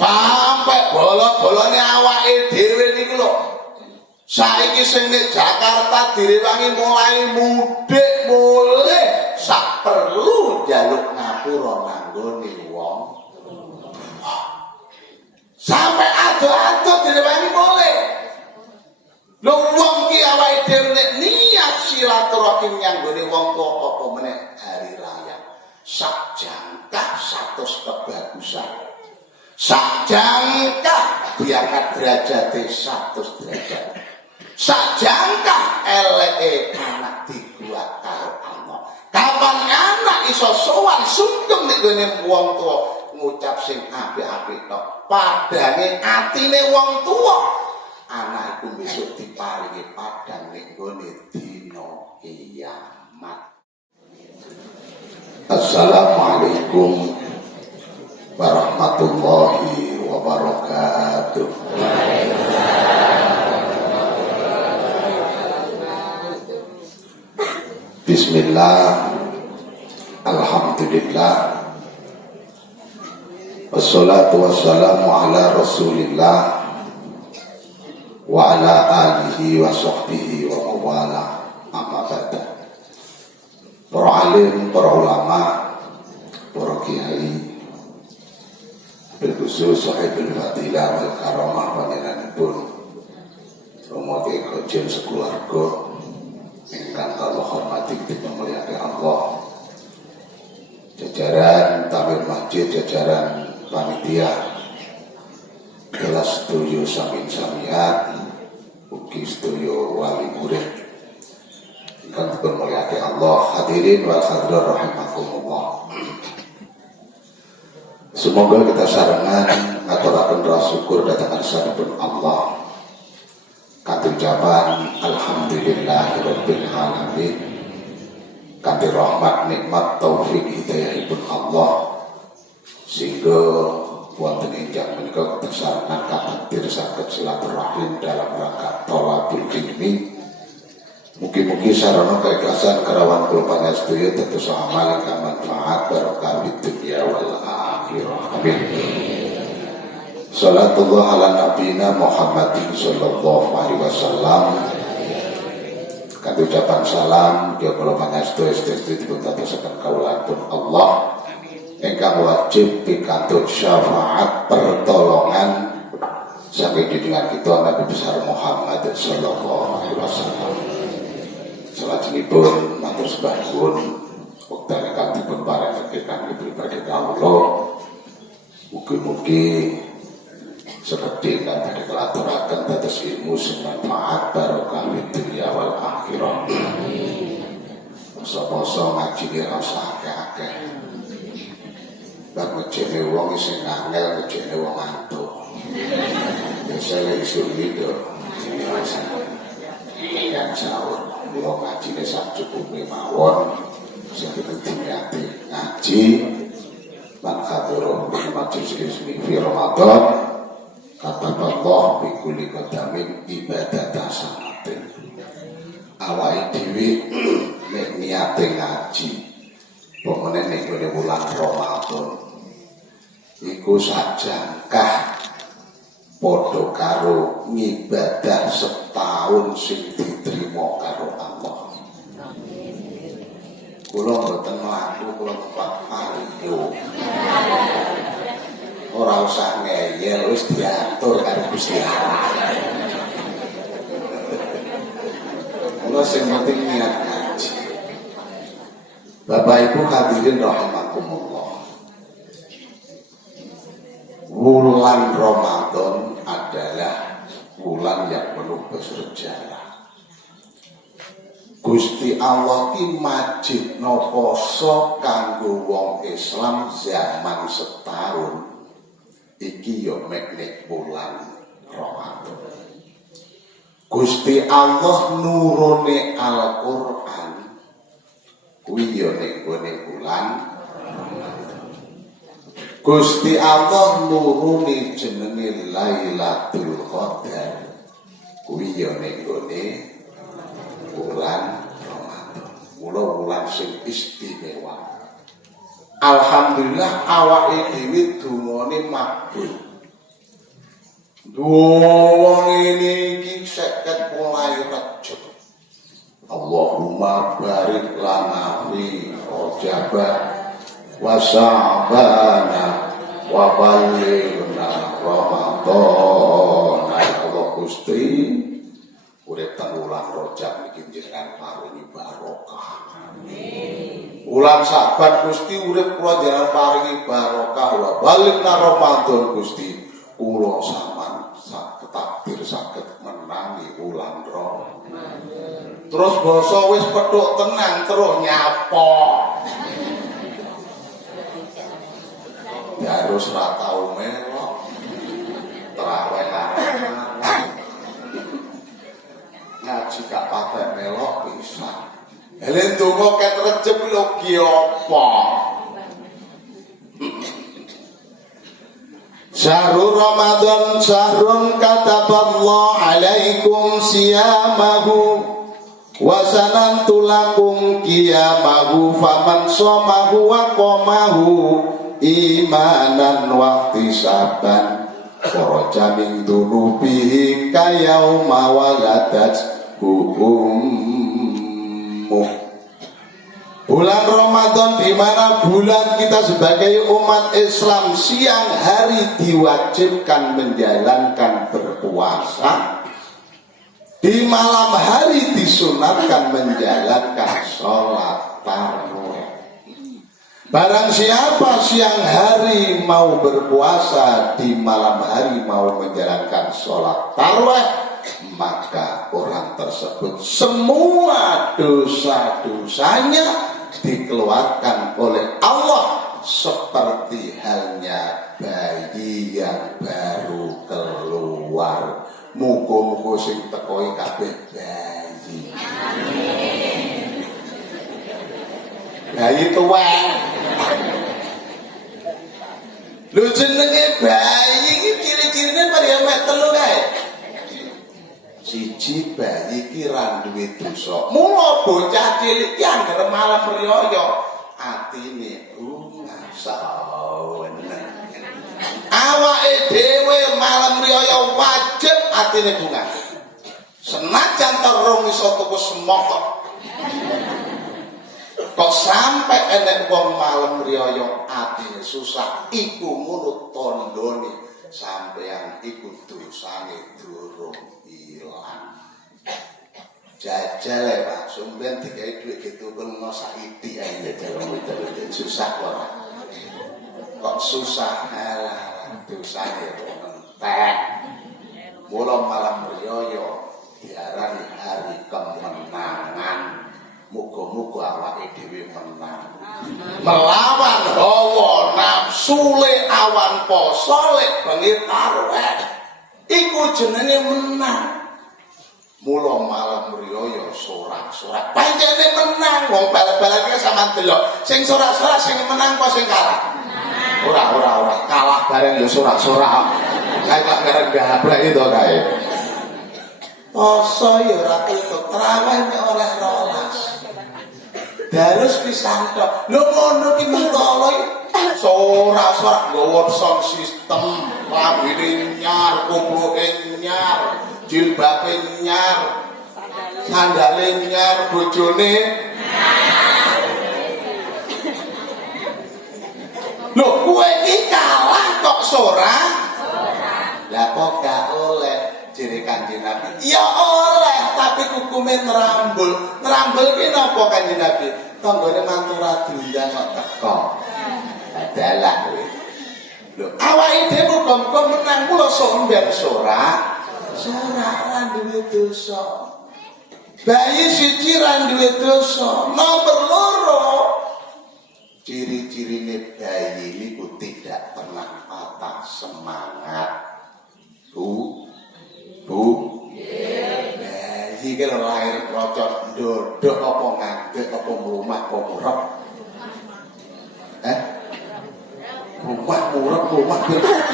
Sampai bolong-bolonge awake dhewe niku lho. Saiki sing nek Jakarta direwangi mulai mudik mulih sak perlu njaluk ngapura nanggone wong. Sampai ado-ado direwangi mulih. Lho wong ki awake dhewe nek niat silaturahim nyanggone wong tuwa apa meneh hari raya. Sak jangkah 100 kebagusan. Sak jangkah diangkat derajate 100 derajat. Sak jangkah eleke anak dibuat karo Allah. Kapan anak iso sowan sungkem nek gone wong tuwa ngucap sing apik-apik tok. Padane atine wong tuwa. Anak iku besok diparingi padang nek gone dina kiamat. Assalamualaikum warahmatullahi wabarakatuh. Bismillah, alhamdulillah, wassalatu wassalamu ala rasulillah wa ala alihi wa sahbihi wa mawala, amma ba'da. Para alim, para ulama, para kiai, berkhusus sahibul fadilah wal karamah panjenenganipun Romo Kiai Kojen sekeluarga ingkang kula hormati dimulyakaken Allah, jajaran tamir masjid, jajaran panitia, kelas sedoyo samin-samiat, ugi sedoyo wali murid ingkang dimulyakaken Allah, hadirin wal hadirat rahimakumullah. Semoga kita sarengan ngaturaken rasa syukur dhateng sanesipun Allah. Kanthi ucapan alhamdulillahirabbil alamin. Kanthi rahmat nikmat taufik hidayahipun Allah sehingga wonten ingkang menika kita sarengan katakdir saged silaturahim dalam rangka thalabul ilmi. Mugi-mugi sarana keikhlasan kerawan kula panjenengan dados amal ingkang manfaat barokah fid dunya wal akhirah. Amin. Salatullah ala nabiyina Muhammadin sallallahu alaihi wasallam. Kanthi ucapan salam ya kula panjenengan dipun dadosaken kawulanipun Allah ingkang wajib pikantuk syafaat pertolongan saking junjungan kita Nabi besar Muhammad sallallahu alaihi wasallam. Salajengipun matur sembah nuwun wekdal ingkang dipun paringaken kangge pribadi kawula. Mugi-mugi sekedhik lan badhe kelaturaken dados ilmu sing manfaat barokah fid dunya wal akhirah. Poso-poso ngajine ora usah akeh-akeh. Lah ngejene wong sing angel ngejene wong antuk. Biasane iso gitu. Yang jauh kula ngajine sak cukupe mawon sing penting ati ngaji lan khatiro majlis ismi fi Ramadan kata Allah bikuli qadamin ibadah sanatin. Awake dhewe nek niate ngaji pemene nek bulan Ramadan iku sajangkah padha karo ngibadah setahun sing diterima karo Allah. Kula mboten mlaku, kula tempat pario. Ora usah ngeyel, wis diatur karo Gusti Allah. Kula sing penting niat ngaji. Bapak Ibu hadirin rahimakumullah. Bulan Ramadan adalah bulan yang penuh bersejarah. Gusti Allah ki majibno poso kanggo wong Islam zaman setahun iki yo mek bulan Ramadan. Gusti Allah nurune Al-Qur'an kuwi yo nek bulan Gusti Allah nuruni jenenge Lailatul Qadar kuwi ya ning gone bulan Ramadan. Mula bulan sing istimewa. Alhamdulillah awake dhewe dungane makbul. wong ini iki seket mulai Rajab. Allahumma barik lana fi Rajab wa Sya'bana wa ballighna Ramadan. Allah Gusti urip teng wulan Rajab iki jenengan paringi barokah. Amin. Wulan Sya'ban Gusti urip kula jenengan paringi barokah wa ballighna Ramadan Gusti. Kula sampean saged takdir saged menangi wulan Ramadan. Terus basa wis pedhok tenang terus nyapa. Ya harus ra tau melok. Traweh ngaji gak patek melok pisan. Hele ndonga ket Rejeb lho ki apa? Syahrul Ramadan syahrun kataballahu alaikum siyamahu wa sanantu lakum qiyamahu faman shamahu wa qamahu imanan wa ihtisaban kharaja min dunubihi kayauma waladat ummuh. Bulan Ramadan di mana bulan kita sebagai umat Islam siang hari diwajibkan menjalankan berpuasa, di malam hari disunatkan menjalankan sholat tarawih. Barang siapa siang hari mau berpuasa, di malam hari mau menjalankan sholat tarawih, maka orang tersebut semua dosa-dosanya dikeluarkan oleh Allah seperti halnya bayi yang baru keluar. Muga-muga sing teko kabeh bayi. Bayi tuwek. Lho jenenge bayi iki ciri-cirine variame telu kae. Siji bayi iki ra duwe dosa. Mula bocah cilik ki anggere malam riyaya atine sawen. Awake dhewe malam riyaya wajib atine bunga. Senajan terung iso tuku semok kok sampe enek wong malam riyaya atine susah, iku ngono tandane sampeyan iku dosane durung ilang. Jajal ya Pak, sampeyan digawe dhuwit gitu kena saiki ae jajal susah ora. Kok susah halah dosane entek. Mula malam riyaya diarani hari kemenangan. Muga-muga awake dhewe menang. Melawan hawa nafsule awan poso lek bengi tarawih. Iku jenenge menang. Mula malam riyaya sorak-sorak. Pancene menang wong bal-balan sampean delok. Sing sorak-sorak sing menang apa sing kalah? Ora kalah bareng ya sorak-sorak. Kae kok bareng gablek to kae. Poso ya ora tutup tarawih nek oleh 12. Darus pisantok. Lho ngono ki mentolo sorak-sorak nggawa sound system, lambene nyar, kupluke nyar, jilbabe nyar, sandale nyar, bojone nyar. Lho kowe iki kalah kok sorak? Lah kok gak oleh jere Kanjeng Nabi? Ya oleh, tapi hukume nrambul. Nrambul ki napa Kanjeng Nabi? Tanggane mantu raduyan kok teko. Adalah kowe. Lho, awake dhewe muga-muga menang kula somben sorak. Sorak lan duwe dosa. Bayi siji ra duwe dosa. Nomor loro, ciri-cirine bayi niku tidak pernah patah semangat. Bu, bayi kalau lahir krocot ndodok apa ngadeg apa mlumak apa murep? Murep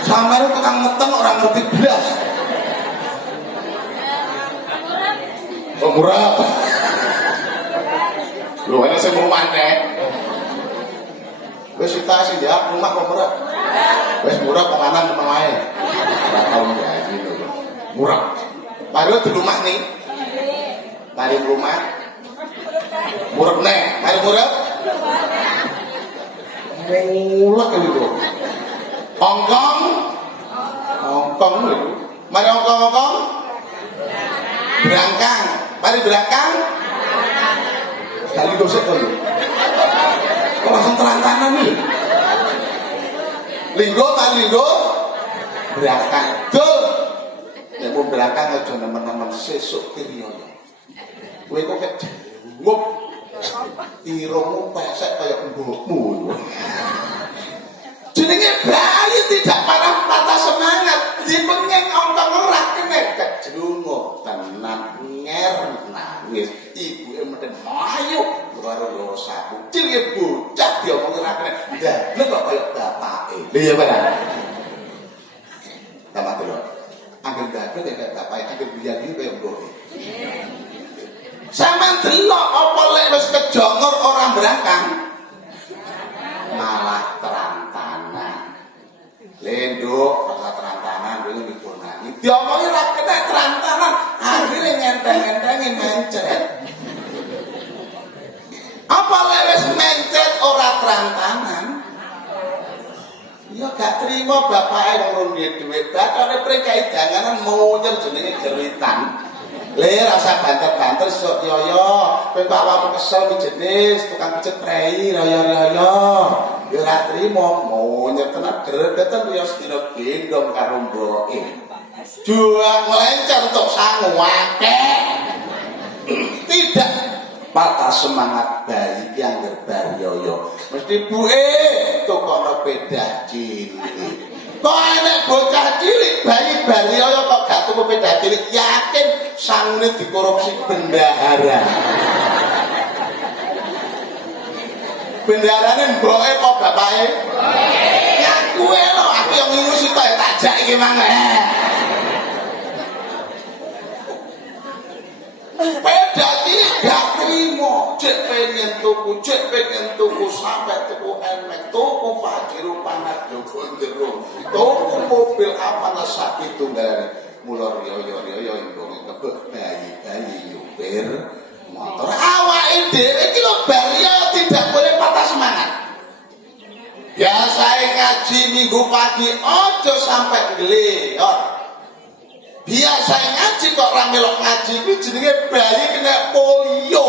sampeyan tukang ngeten orang ngerti blas. Oh murep. Lho ana sing mumane. Wis kita sing jawab rumah kok murep. Wis murep kok anan wae. Ora tau nyanyi. Murah. Baru di rumah nih. Mari rumah. Murah nih. Mari murah. Mulak itu. Hongkong. Hongkong itu. Mari Hongkong. Berangkang. Mari berangkang. Kali gosok dulu. Kok langsung terantanan nih. Linggo, mari linggo. Berangkang. Tuh. Nek mau berangkang aja nemen-nemen sesuk kiriyoyo. Kowe kok kejenguk. Irungmu pesek kaya mbokmu. Jenenge bayi tidak patah semangat. Dipengeng ongkong ora kene kejenguk tenan nger nangis. Ibuke meten ayo karo loro sapu. Jenenge bocah diomongi ora kene. Ndane kok kaya bapake. Lha iya bener. Tambah dulu. Angger dadi nek bapake angger biyen kaya mboke. Sampeyan delok apa lek wis kejongor ora berangkang malah terantanan. Lenduk rasa terantanan dhewe dikonani. Diomongi ra kena terantanan, akhire ngenteng-ngentengi mencret. Apa lek wis mencret ora terantanan? Ya gak trimo bapake wong duwe dhuwit, bakane prengkai danganan munyer jenenge jeritan. Le rasa banter-banter sok yoyo, kowe kok awakmu kesel pijetis, tukang pijet prei royo-royo. Ya ora trimo, munyer tenan gregeten ya sedina gendong karo mboke. Juang melencer untuk sangu akeh. Tidak patah semangat bayi yang gerbar yoyo. Mesti buke tukono pedah cilik. Kok enek bocah cilik bayi barioyo kok gak tuku pedah cilik, yakin sangune dikorupsi bendahara. Bendaharane mboke apa bapake? Ya kuwe lho, aku yang ngurusi kok tak jak iki mangke. Pedah cilik gak trimo, cek pengen tuku sampai tuku emek, tuku Pajero Panado Gondero, tuku mobil apa sak tunggal mulor yo ndonge kebek bayi nyupir motor. Awake dhewe iki lho bayi tidak boleh patah semangat. Biasae ngaji minggu pagi ojo sampai gleyot. Biasae ngaji kok ra melok ngaji kuwi jenenge bayi kena polio.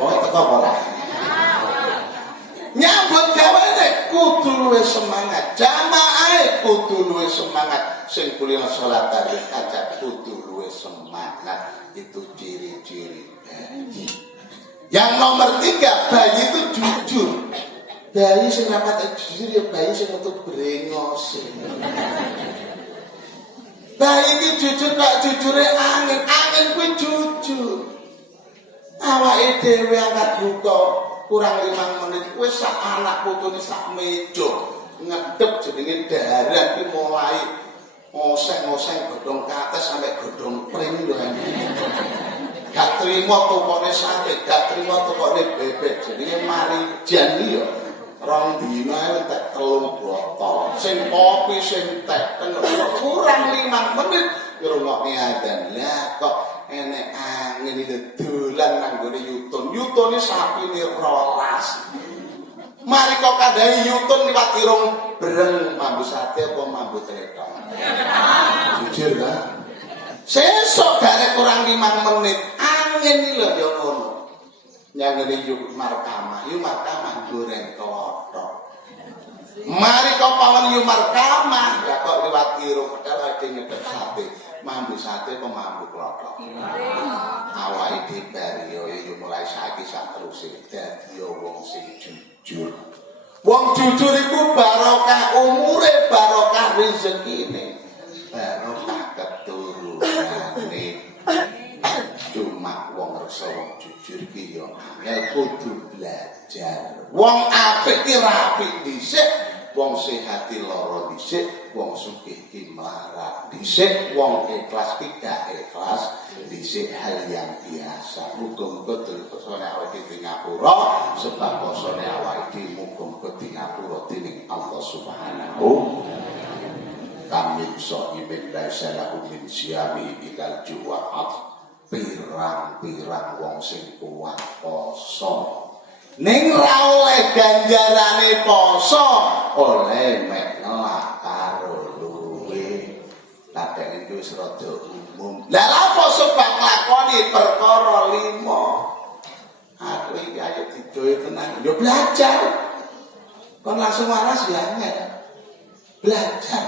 Oh, teko ora. Nyambut gawane kudu luwih semangat, jamaahe kudu luwih semangat, sing kulino salat tahajud kudu luwih semangat. Itu ciri-ciri bayi. Yang nomor 3, bayi itu jujur. Bayi sing rapat jujur ya bayi sing metu brengos. Bayi iki jujur kok jujure angin kuwi jujur. Awake dhewe angkat buka kurang 5 menit wis sak anak putune sak meja ngedep jenenge daharan ki mulai oseng-oseng godhong kates sampai godhong pring lho kan. Gak trimo tukone sate, gak trimo tukone bebek jenenge marijan iki ya. Rong dina entek 3 botol. Sing kopi sing teh kurang 5 menit ngrungokke adzan. Lah kok enek angin iki dolan nang gone Yutun. Yutune sapine 12. Mari kok kandhane Yutun liwat irung bereng mambu sate apa mambu tretong. Jujur kan? Sesuk gare kurang 5 menit angin iki lho ya ngono. Nyangene yuk markamah goreng klothok. Mari kok pawon yuk markamah, lah kok liwat irung pedal ade nyedhep sate. Mambu sate apa mambu klothok. Awake dhewe yo mulai saiki sak teruse dadi wong sing jujur. Wong jujur iku barokah umure, barokah rezekine, barokah keturunane. Cuma wong rasa wong jujur ki yo angel kudu belajar. Wong apik ki rapi dhisik, wong sehat ki lara dhisik, wong sugih ki melarat dhisik, wong ikhlas ki gak ikhlas dhisik, hal yang biasa. Muga-muga dosane awake dhewe ngapura, sebab dosane awake dhewe muga-muga di ngapura dening Allah Subhanahu. kami so ibn daisala min siami ilal juwaat pirang-pirang wong sing kuat poso ning ra oleh ganjarane poso oleh mek ngelak karo luwe kadang iki wis rada umum lha apa sebab nglakoni perkara 5 aku iki ayo didoe tenan yo belajar kon langsung waras ya belajar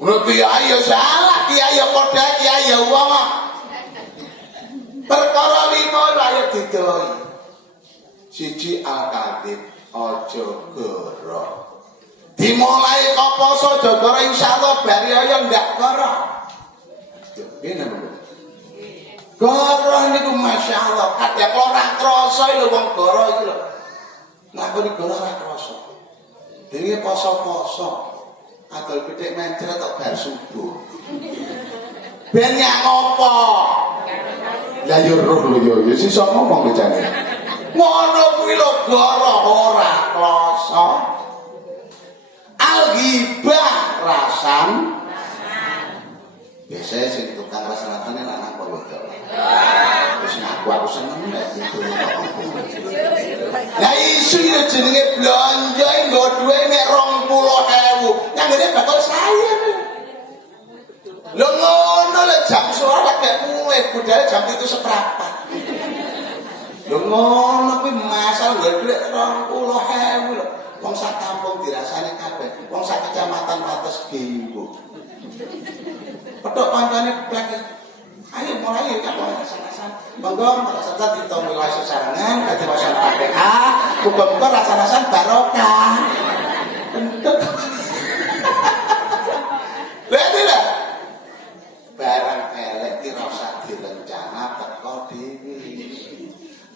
ngono kiai ya salah kiai ya padha kiai ya wong perkara 5 ayo didoe siji al-kadhib aja goro dimulai kok poso aja goro insyaallah bari ayo ndak goro ngene lho goro niku masyaallah kadang ora krasa lho wong goro iki lho ngakoni goro ora krasa dene poso-poso atau pitik mencret tok bar subuh ben nyang apa lah yo roh lho yo sisa ngomong bejane ngono kuwi lho goro ora krasa al-ghibah rasan biasanya sing tukang rasan-rasane lanang kok wedok wis aku seneng nek gitu lah isu yo jenenge blonjo nggo duwe mek 20.000 nyanggone bakal saya lho ngono lho jam soal gak mulai budale jam 7:15 lho ngono kuwi masal nggo duwe 20.000 lho wong sak kampung dirasani kabeh wong sak kecamatan Pates Gembo petok kancane plek ayo mulai ya kok rasa-rasan monggo rasa-rasan kita mulai sesarengan kadhe wasan PPA muga-muga rasa-rasan barokah lha lha barang elek iki ora usah direncana teko dhewe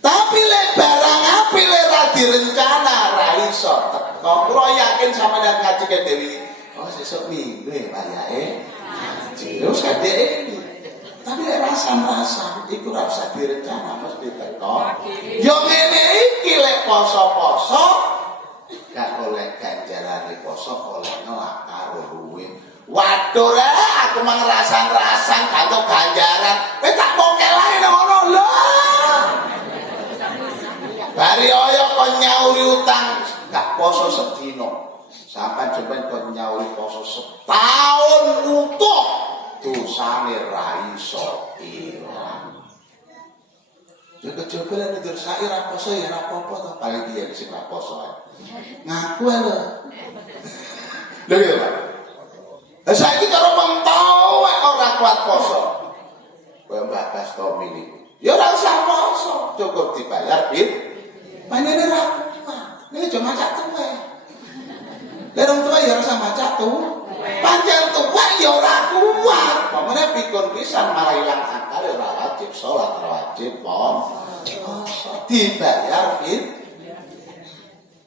tapi lek barang apik lek ora direncana ora iso teko kula yakin sampeyan ngaji ke Dewi oh sesuk minggu bayake terus kadhe tapi lek rasam-rasam iku ora usah direncana mesti teko yo ngene iki lek poso-poso gak oleh ganjarane poso oleh ngelak karo luwe waduh aku mang rasan-rasan karo ganjaran kowe tak pokel ae ngono lho bari oyo kon nyauri utang gak poso sedino sampai jemben kon nyauri poso setahun utuh dosane ra iso ilang. Coba nek ndur sair ra poso ya ora apa-apa to, paling dia sing ra poso ae. Ngaku lho. Lho ya, Pak. Lah saiki karo wong tau ora kuat poso. Kowe Mbah Bastomi niku. Ya ora usah poso, cukup dibayar bit. Panjenengan ra kuat. Nek cuma macak tuwe. Lah wong tuwa ya ora usah macak tuwe. Panjang tua ya ora kuat. Pamane pikun pisan malah ilang akal ora wajib salat, ora wajib dibayar fit.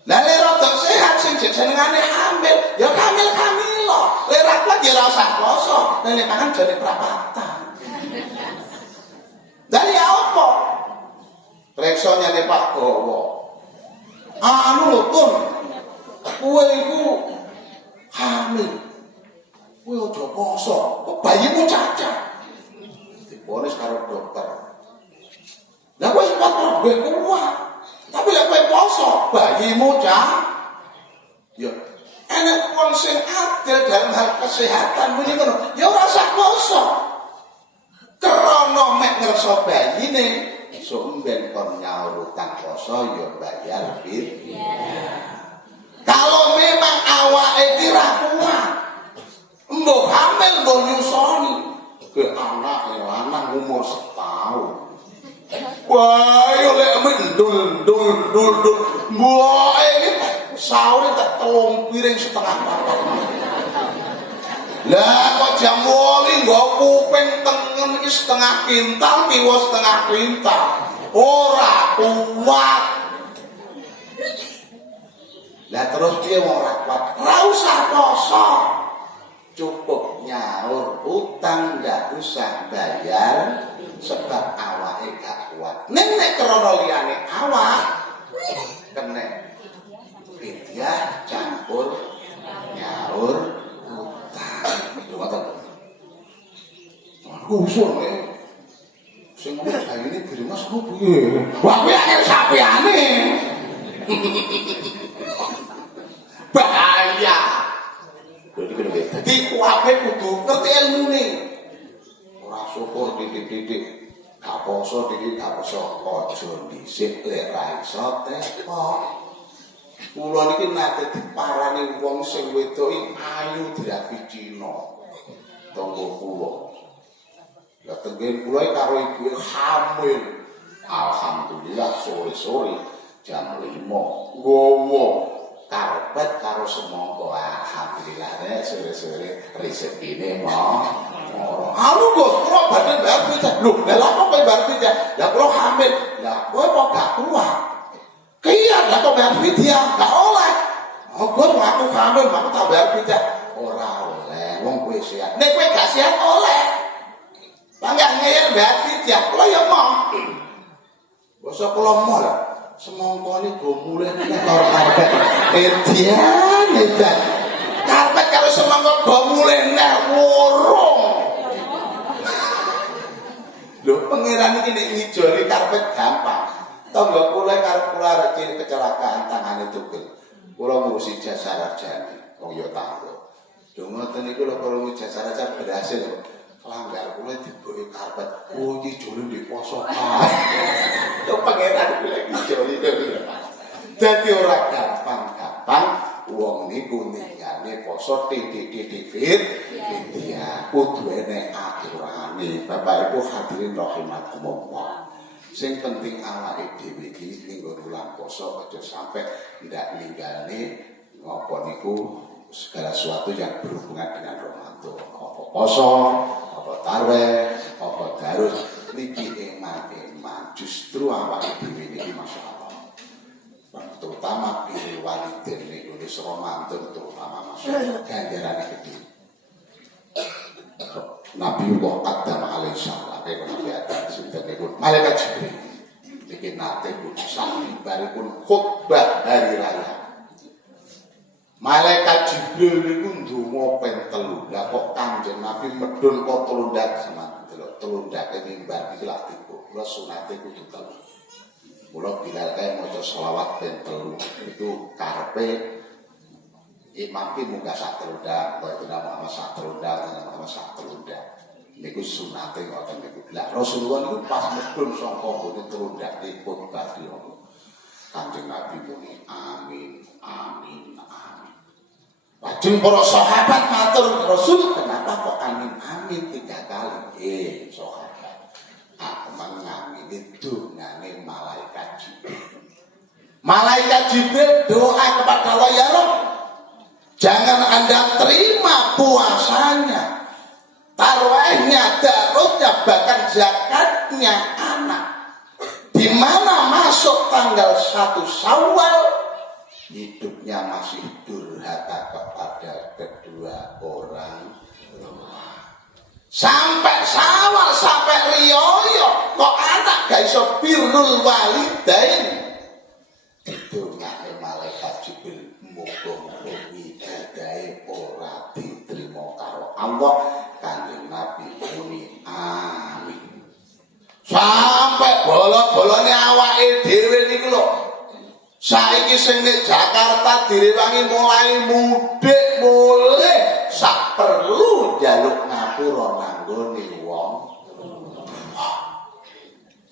Lah lek rada sehat sing jenengane hamil, ya hamil-hamilo. Lek ra kuat ya ora usah poso, nek pangan jane prapatan. Dari apa? Reksone Pak Gowo. Anu lho, Tun. Kowe iku hamil. Kowe aja poso, bayimu cacat. Diponis karo dokter. Lah kowe sepatu kowe kuat. Tapi lek kowe poso, bayimu cacat. Ya, enek wong sing adil dalam hal kesehatan muni ngono. Ya ora usah poso. Krana mek ngerso bayine, sumben kon nyaur utang poso ya bayar fidyah. Kalau memang awake iki ra kuat, mbok hamil mbok nyusoni ke anak lanang umur setahun. Wah, yo lek mendul mbok iki saure tak 3 piring setengah papat. Lah kok jam 8 nggo kuping tengen iki setengah kintal, kiwa setengah kintal. Ora kuat. Lah terus piye wong ora kuat? Ora usah poso. Cukup nyaur utang ndak usah bayar sebab awake gak kuat. Nek krana liyane awak kena fidyah campur nyaur usul sing ngomong ini diri mas lu piye wah kuwi angel sapiane bahaya jadi kuwabe kudu ngerti ilmune ora syukur titik-titik gak poso titik gak poso aja dhisik lek ra iso teko kula niki nate diparani wong sing wedoki ayu dirabi Cina tangga kula ya tengen kula karo ibu hamil alhamdulillah sore-sore jam 5 nggowo karpet karo semangka alhamdulillah sore-sore rezekine moro anu Gus kula badhe bayar pijat lho lha kok bayar pijat ya kula hamil lah kowe kok gak kuat kaya lah kok bayar pijat gak oleh Gus aku hamil aku tak bayar pijat ora oleh wong kowe sehat nek kowe gak sehat oleh bangga ngeyel bayar pijat kula ya mau basa kula mau semangka ini go mulih nek karo karpet edian edan karpet karo semangka go mulih nek wurung lho pangeran iki nek ngijoli karpet gampang tangga kula karo kula rek kecelakaan tangane tugel kula ngurusi jasa sarjana wong ya tangga lho ngoten niku lho karo jasa sarjana berhasil langgar kula diboki karpet oh iki jole di poso kae to pangeran iki lagi jole dadi ora gampang-gampang wong niku ninggalne poso titik-titik ya kudu enek aturane Bapak Ibu hadirin rahimakumullah sing penting awake dhewe iki ning bulan poso aja sampai ndak ninggalne ngopo niku segala sesuatu yang berhubungan dengan Ramadan apa poso apa tarweh apa darus niki eman justru awake dhewe niki masyaallah terutama pilih walidin niku wis Ramadan terutama masyaallah ganjarane gede Nabiullah Adam alaihissalam Nabi Adam sinten niku malaikat Jibril niki nate pun sami baripun khutbah hari raya malaikat Jibril niku ndonga ping 3 lah kok Kanjeng Nabi medhun kok telundak sama telundake mimbar iki lak tiba kula sunate kudu 3 kula bilal kae maca selawat ping 3 itu karepe imam ki munggah sak telundak kok dina Muhammad sak telundak Muhammad sak telundak niku sunate ngoten niku lah Rasulullah niku pas medhun saka nggone telundak dipun badhe Kanjeng Nabi muni amin amin amin lajeng para sahabat matur Rasul kenapa kok amin amin 3 kali sahabat aku mengamini dungane malaikat Jibril malaikat Jibril doa kepada Allah ya Rabb jangan Anda terima puasanya tarawihnya darusnya bahkan zakatnya anak di mana masuk tanggal 1 Syawal hidupnya masih durhaka kepada kedua orang tua sampai Syawal sampai riyoyo kok anak gak iso birrul walidain itu ngake malaikat Jibril muga-muga ibadahe ora diterima karo Allah Kanjeng Nabi muni amin sampai bola-bolane awake dhewe niku lho saiki sing nek Jakarta direwangi mulai mudik mulih sak perlu njaluk ngapura nanggone wong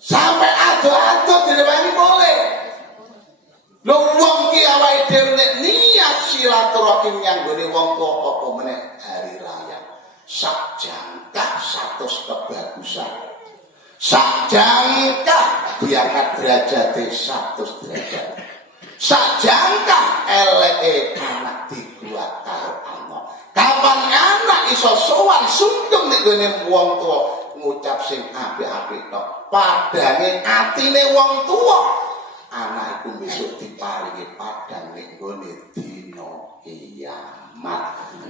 sampai ado-ado direwangi mulih lho wong ki awake dhewe nek niat silaturahim nyanggone wong tuwa apa meneh hari raya sak jangkah 100 kebagusan sak jangkah diangkat derajate 100 derajat sak jangkah eleke anak dikuat karo Allah kapan anak iso sowan sungkem nek gone wong tuwa ngucap sing apik-apik tok padange atine wong tuwa anak iku besok diparingi padang nek gone dina kiamat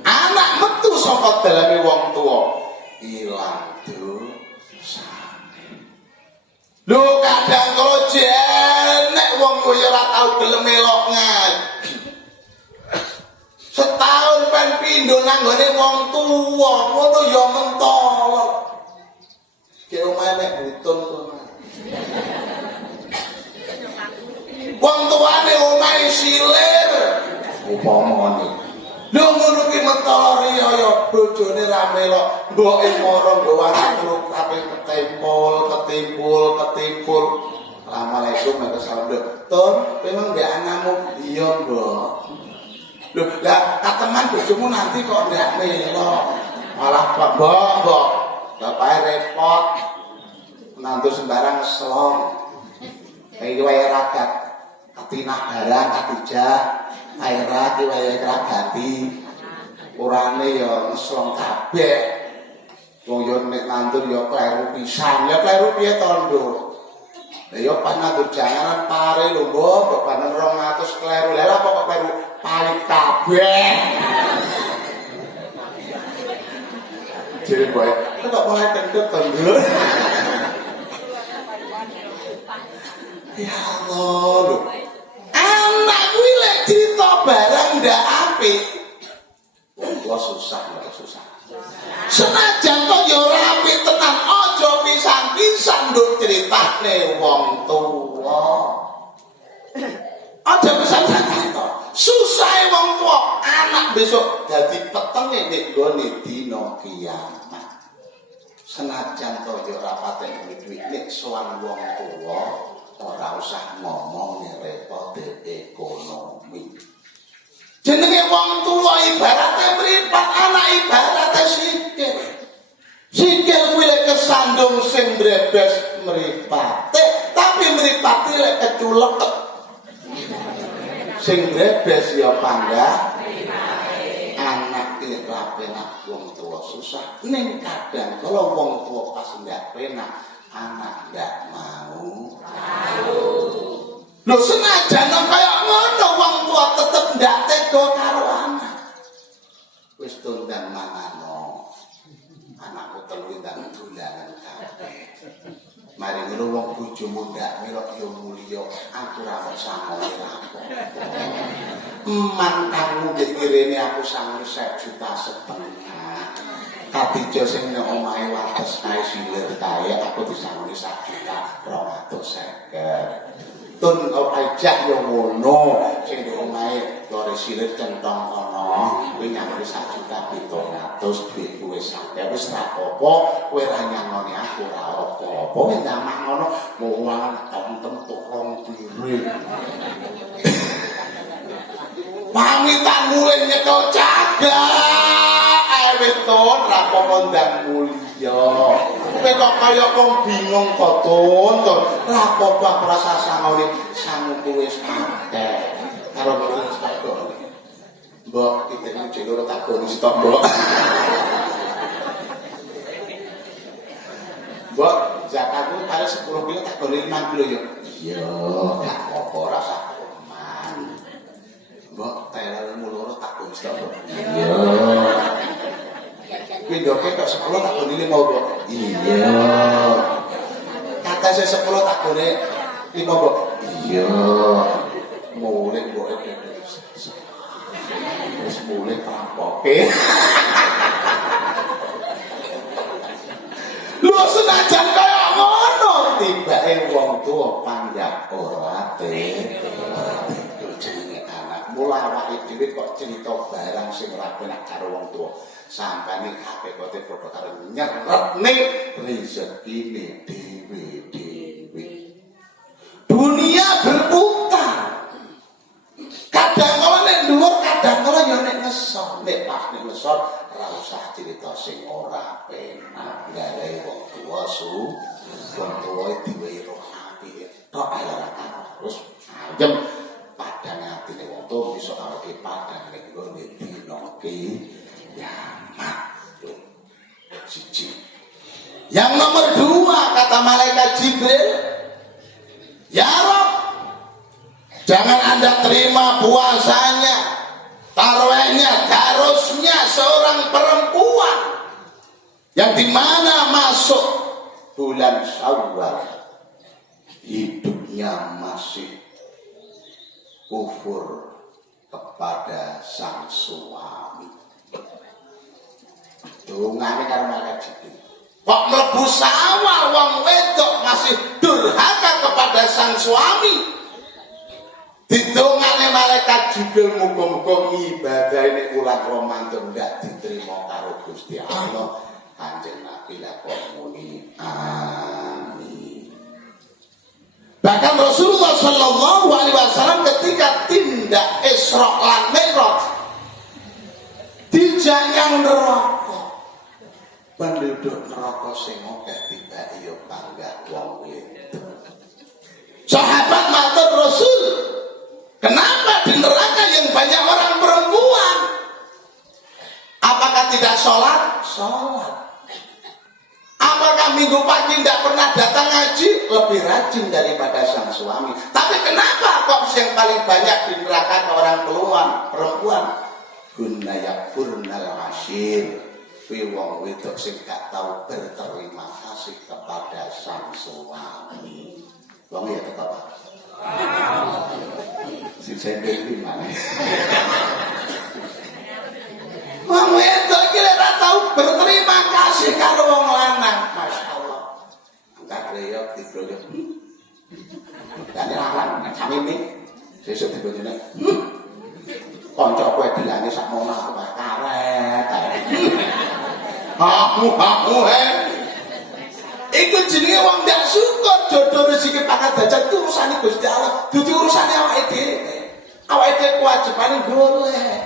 anak metu saka daleme wong tuwa ilang dosane lho kadang kala jenek wong kaya ora tau gelem melok ngaji setahun pen pindho nanggone wong tuwa ngono ya mentol Ki omahe nek butun to. Wong tuane omahe silir. Upamane. Lho ngono ki mentara riya bojone ra melok, mboke mara nggawa anak loro kabeh ketimpul. Assalamualaikum warahmatullahi wabarakatuh. Ton, memang mbek anakmu iya, Mbok. Lho, lah kateman bojomu nanti kok ndak melok. Malah Mbok. Bapake repot. Menantu sembarang selong. Iki wae ragat. Katinah barang Katijah. Aira ki wae ragati. Urane ya ngeslong kabeh. Wong yo nek nandur ya kleru pisan. Ya kleru piye to, Nduk? Lah ya panandur janganan pare lho, Mbok. Kok panen 200 kleru. Lah kok kleru paling kabeh. Jadi boy, kok mulai kentut to, Nduk? Ya Allah, lho. Anak kuwi lek cerita barang ndak apik. Wong susah. Senajan kok ya ora apik tenan, aja pisan-pisan nduk critane wong tuwa. Aja pisan-pisan cerita. Susahe wong tuwa, anak besok dadi petenge nek gone dina kiamat. Senajan to ya ora patek duit nek sowan wong tuwa. Ora usah ngomong repot ekonomi. Jenenge wong tuwa ibarate mripat, anak ibarate sikil. Sikil kuwi lek kesandung sing mbrebes mripate, tapi mripate lek keculek. Sing mbrebes ya pangga anak iki ra penak wong tuwa susah. Ning kadang kalau wong tuwa pas ndak penak, anak ndak mau. Lho senajan kaya ngono wong tua tetep ndak tega karo anak. Wis tundan mangano. Anakku telu ndang dolanan kabeh. Mari ngono wong bojomu ndak melok yo mulya, aku ra sangone apa. Mantanmu dikirene aku sangone 1,5 juta. Katija sing nek omahe wates kae silir kae aku disangoni 1,250,000. Tun kok ajak yo ngono sing nek omahe lore silir centong kono kuwi nyampe 1,700,000 duitku wis akeh wis ra apa-apa kowe ra nyangoni aku ra apa-apa wis nyamak ngono muang tem-tem tukong piring. Pamitan mulih nyekel jagat. Wis ton ra apa-apa ndang mulya. Kowe kok kaya wong bingung kok ton. Ra apa-apa rasa sangone sanguku wis akeh. Karo wis takon. Mbok iki iki loro takon stok, Mbok. Mbok, zakatku karo 10 kilo takon 5 kilo yo. Iya, gak apa-apa rasa aman. Mbok telmu loro takon stok, Mbok. Iya. Pindoke kok 10 takone 5, Mbok. Iya. Kata saya 10 takone 5, Mbok. Iya. Mulih Mbok wis mulih rampoke. Lu senajan kaya ngono tibake wong tuwa panjang ora jenenge anak. Mula awake dhewe kok cerita barang sing ora penak karo wong tuwa. Sampane hakikate padha karo nyeretne rezekine dhewe-dhewe. Dunia berputar. Kadang kala nek dhuwur, kadang kala ya nek ngesor. Nek pas nek ngesor ora usah cerita sing ora penak. Gare wong tuwa wong tuwa diwehi roh apike. Tok ora terus ayem padang atine wong tuwa bisa awake padang nek nggone dina kiamat. Siji. Yang nomor 2 kata malaikat Jibril, ya Rabb, jangan Anda terima puasanya, tarawihnya, darusnya seorang perempuan yang dimana masuk bulan Syawal hidupnya masih kufur kepada sang suami. Dungane karo malaikat Jibril. Kok mlebu sawah wong wedok masih durhaka kepada sang suami. Didongane malaikat Jibril muga-muga ibadah ini ulang Ramadan ndak diterima karo Gusti Allah. Kanjeng Nabi lakon muni amin. Bahkan Rasulullah sallallahu alaihi wasallam ketika tindak Isra lan Mi'raj dijanyang neraka. Penduduk neraka sing akeh tibake yo bangga wong wedok. Sahabat matur Rasul, kenapa di neraka yang banyak orang perempuan? Apakah tidak sholat? Sholat. Apakah minggu pagi tidak pernah datang ngaji? Lebih rajin daripada sang suami. Tapi kenapa kok yang paling banyak di neraka orang perempuan? Gunayak purnal asyir. Wong wedok sing gak tahu berterima kasih kepada sang suami. Wong ya tetap. Si sendiri di mana? Wong wedok iki ora tau berterima kasih karo wong lanang. Masyaallah. Angkat reok dibroyo. Dan lanang sampe sesuk dibojone. Kanca kowe dilane sak mono aku karet. Aku iku jenenge wong ndak syukur jodoh rezeki pakat dajat itu urusane Gusti Allah, dudu urusane awake dhewe. Awake dhewe kewajibane golek.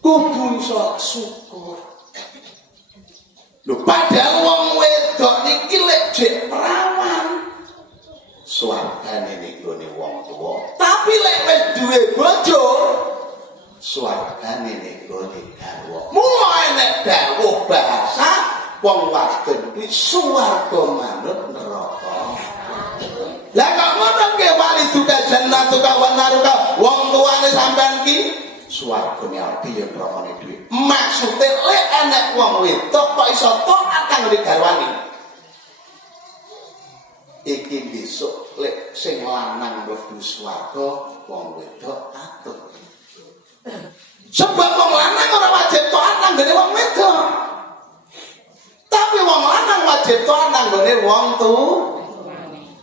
Kudu iso syukur. Lho padahal wong wedok iki lek jek perawan. Swargane nggone wong tuwa. Tapi lek wis duwe bojo, swargane nggone garwa. Mulai nek dawuh bahasa wong wadon kuwi swarga manut neraka. Lah kok ngono nggih wali duka jannatuka wa naruka wong tuane sampean ki swargane ati ya promone dhewe. Maksude lek enek wong wedok kok iso taat kang garwane. Iki besok lek sing lanang mlebu swarga wong wedok atuh. Sebab wong lanang ora wajib taat nang ngene wong wedok. Tapi wong lanang wajib taat nang ngene wong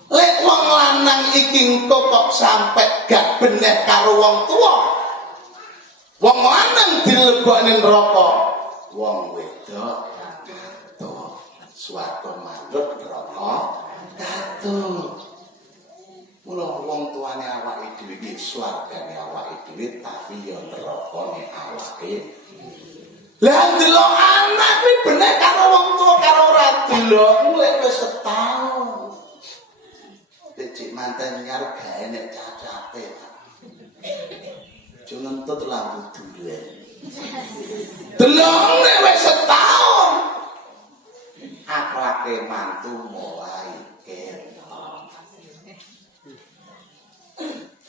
lek wong lanang iki engko kok sampe gak beneh karo wong tuwa. Wong lanang dilebokne neraka, wong wedok atuh. Swarga manut neraka katuh. Mula wong tuane awake dhewe iki swargane awake dhewe tapi ya nerakane awake. Lah delok anak kuwi bener karo wong tuwa karo ora delok mulai wis setahun. Becik manten nyar gawe nek cacate. Jangan tuh lampu duren. Delok nek wis setahun. Akhlake mantu mulai kena.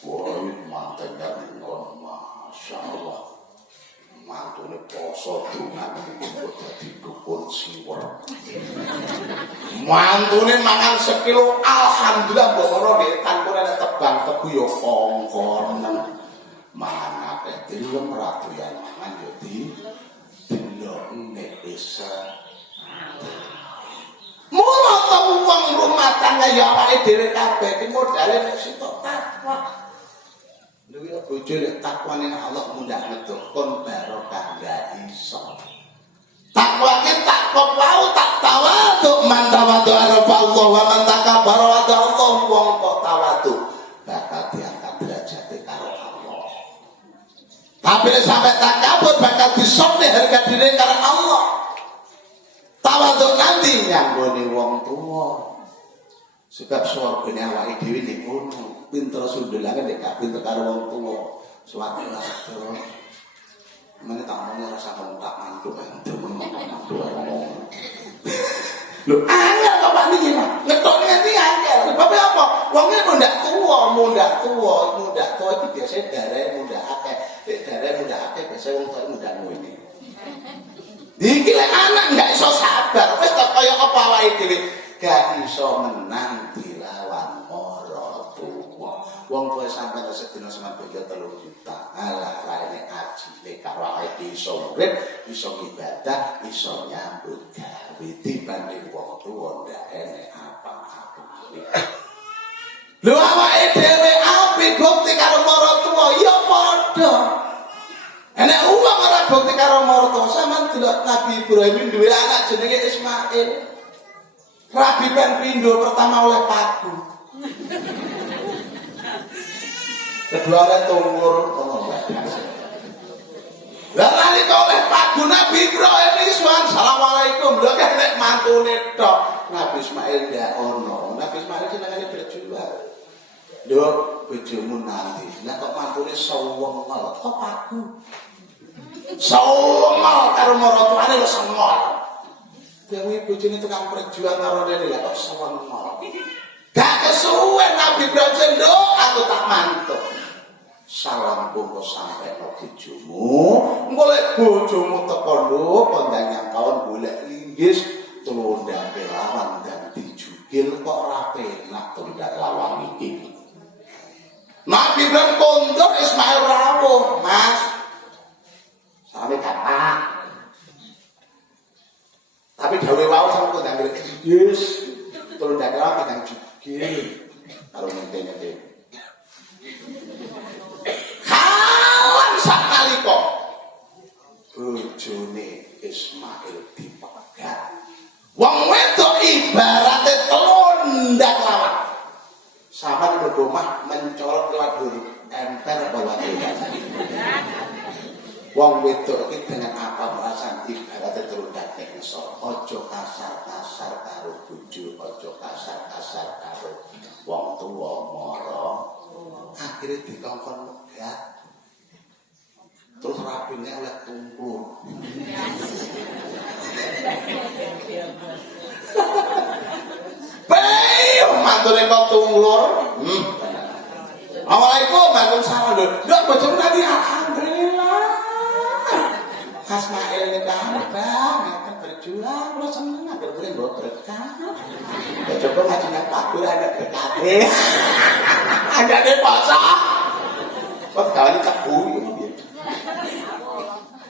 Woi mantennya ngomong Masya Allah. Mantune poso dungan kok dadi dukun siwer. Mantune mangan sekilo alhamdulillah mbok ora nek tanpa nek tebang tebu ya kongkon. Mangan akeh dilem ratu ya mangan yo di delok nek bisa. Mula ta wong rumah tangga ya awake dhewe kabeh iki modale nek sitok takwa. Lha ya bojo nek takwane Allah mundak ngedok kon barokah gak iso. Takwa ki takwa wau tak tawadhu man tawadhu arfa Allah wa man takabbara wa Allah wong kok tawadhu bakal diangkat derajate karo Allah. Tapi sampai takabur bakal disone harga diri karo Allah. Tawadhu nanti nyanggone wong tuwa. Sebab swargane awake dhewe nek ngono, pinter sundulane nek gak pinter karo wong tuwa. Swarga atuh. Mene tak omong rasa kontak mantu mantu. Lho, angel kok Pak niki, Mas. Ngetone nganti angel. Sebab apa? Wonge mundak tuwa iki biasa darah mundak akeh. Nek darah mundak akeh biasa wong tuwa mundak ngene. Iki lek anak gak iso sabar, wis tak kaya apa awake dhewe gak iso menang dilawan mara tuwa. Wong kowe mulai sampai sedina sama bejo 3 juta. Alah raine ajine karo awake iso urip, iso ibadah, iso nyambut gawe dibanding wong tuwa ndak enek apa-apa. Lho awake dhewe apik bukti karo maratuwa ya padha. Enek uang ora bukti karo maratuwa sampean delok Nabi Ibrahim duwe anak jenenge Ismail. Rabi ben pindho pertama oleh padu. Kedua oleh tunggul ngono wae. Lah nalika oleh padu Nabi Ibrahim iki suwan asalamualaikum lho kek nek mantune tok. Nabi Ismail ndak ono. Nabi Ismail jenenge berjuang. Lho bojomu nanti. Lah kok mantune sawengel kok padu. Sawengel karo maratuane wis sengol. Dewi bojone tukang perjuang karo dene lah kok sawengel. Gak kesuwen Nabi Ibrahim lho aku tak mantuk. Salam kanggo sampe bojomu. Engko lek bojomu teko lho kondang kawan golek linggis tulundang lawan dan dijugil kok ora penak tulundang lawang iki. Nabi Ibrahim kondur Ismail rawuh, Mas. Sampe kakak. Tapi gawe wae sampe kondang linggis tulundang lawan dan jugil karo ngene-ngene. Kawan sakalika bojone Ismail dipegat. Wong wedok ibarate telondang lawan. Sampeyan di rumah mencolot lewat dulu emper bawa wong wedok iki dengan apa merasa ibarate telondang iso. Aja kasar-kasar karo bojo, aja kasar-kasar karo wong tuwa mara. Akhirnya dikongkon megat. Terus rapine oleh tumpul. Bayo mantune kok tunglur. Assalamualaikum, waalaikumsalam. Ndak bojomu tadi alhamdulillah. Ismail nikah bang, akan berjuang, lo seneng agar boleh bawa berkah. Ya coba ngaji nang Pak ada berkah. Ada deh pasang. Kok kali keburu.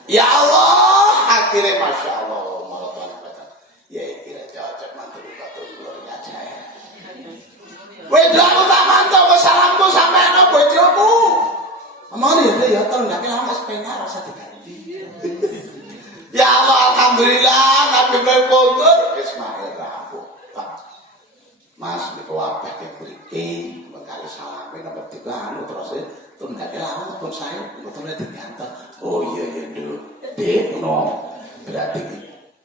Ya Allah, akhirnya Masya Allah malah Tuhan. Ya kira cocok mantu keluarnya aja. Wedokmu tak mantau ke salamku sampai anak bojomu. Amane ya tolong nek lama sepena rasa diganti. Ya Allah alhamdulillah Nabi Ibrahim kondur Ismail rampung. Pak. Mas niku apik mriki mengkali salame nomor 3 anu terus tundake lama pun saya betul diganti. Oh iya Nduk. Dek no. Berarti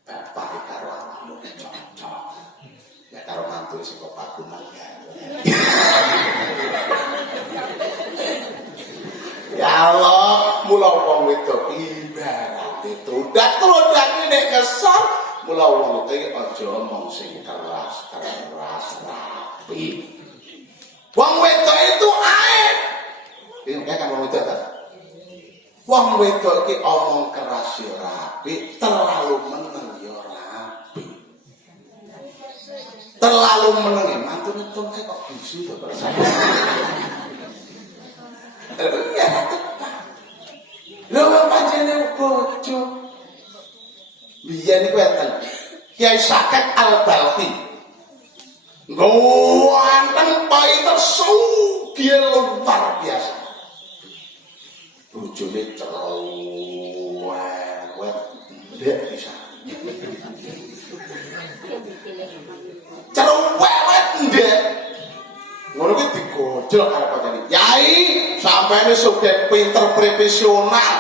bapak karo awakmu cocok. Ya karo mantu sing kok pagungan ya. Ya Allah, mula wong wedok ibarat itu dak telodake nek kesal, mula wong itu aja omong sing keras rapi. Wong wedok itu aib. Iki kan wong wedok ta. Wong wedok iki omong keras ya rapi, terlalu meneng ya rapi. Terlalu meneng mantune tong kok bisu to Pak. Ya tepat. Lho pancene bojo. Biyen niku enten. Kiai Saket Al-Balti. Ganteng paiter sugih luar biasa. Bojone cerewet ndek bisa. Cerewet ndek. Ngono ki digojol karo pancene. Yai, sampene sugih pinter profesional.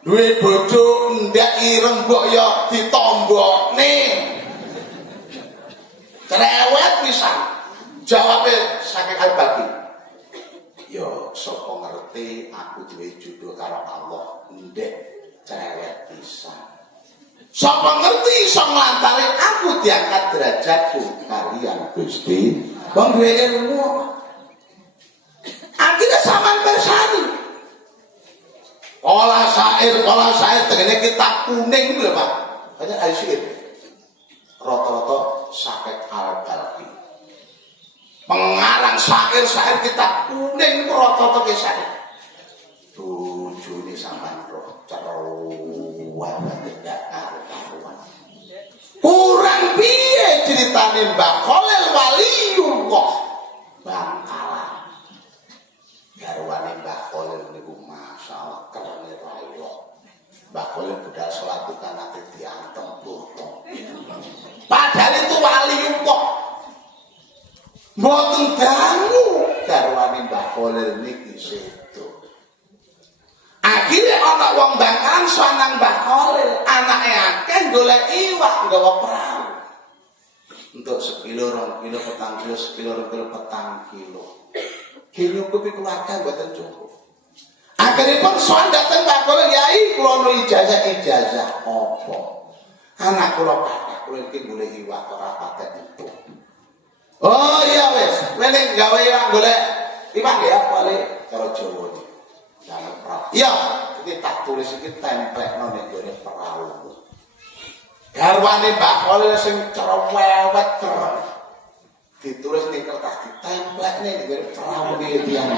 Duwe bojo ndak ireng mbok ya ditombokne. Cerewet pisan. Jawabe saking Al-Baqi. Yo sapa ngerti aku duwe jodoh karo Allah ndek cerewet pisan. Sapa ngerti iso nglantari aku diangkat derajatku kalian Gusti. Wong duwe ilmu. Akhirnya sampean bersani. Olah syair tegene kitab kuning lho Pak. Banyak ahli syair. Rata-rata Saket Al-Balti. pengarang syair-syair kitab kuning rata-rata ke syair. Bojone sampean roh ceruan tidak karuan. Kurang piye ceritane Mbah Khalil Waliullah Bangkalan. Garwane Mbah Khalil niku masyaallah keren rayo. Mbah Khalil budal salat kan ate diantem turun. Padahal itu waliullah. Mboten dangu garwane Mbah Khalil niki sedo. Akhirnya ana wong Bangkalan sanang Mbah Khalil, anake akeh golek iwak nggawa perahu. Untuk sekilo, 2 kilo, 4 kilo, sekilo, 2 kilo, 4 kilo. Nyukupi keluarga mboten cukup. Akhirnya pun soal datang Mbah Khalil, yai kula nu ijazah apa? Anak kula kathah kula iki golek iwak ora patek itu. Oh iya wis, meneh gawe iwak golek iwak ya kali karo Jawa iki. Dalam perahu. Iya, iki tak tulis iki templekno nek gone perahu. Garwane Mbah Khalil sing cerewet keren. Ditulis ning kertas ditemplekne ning gone perahu iki tiyang.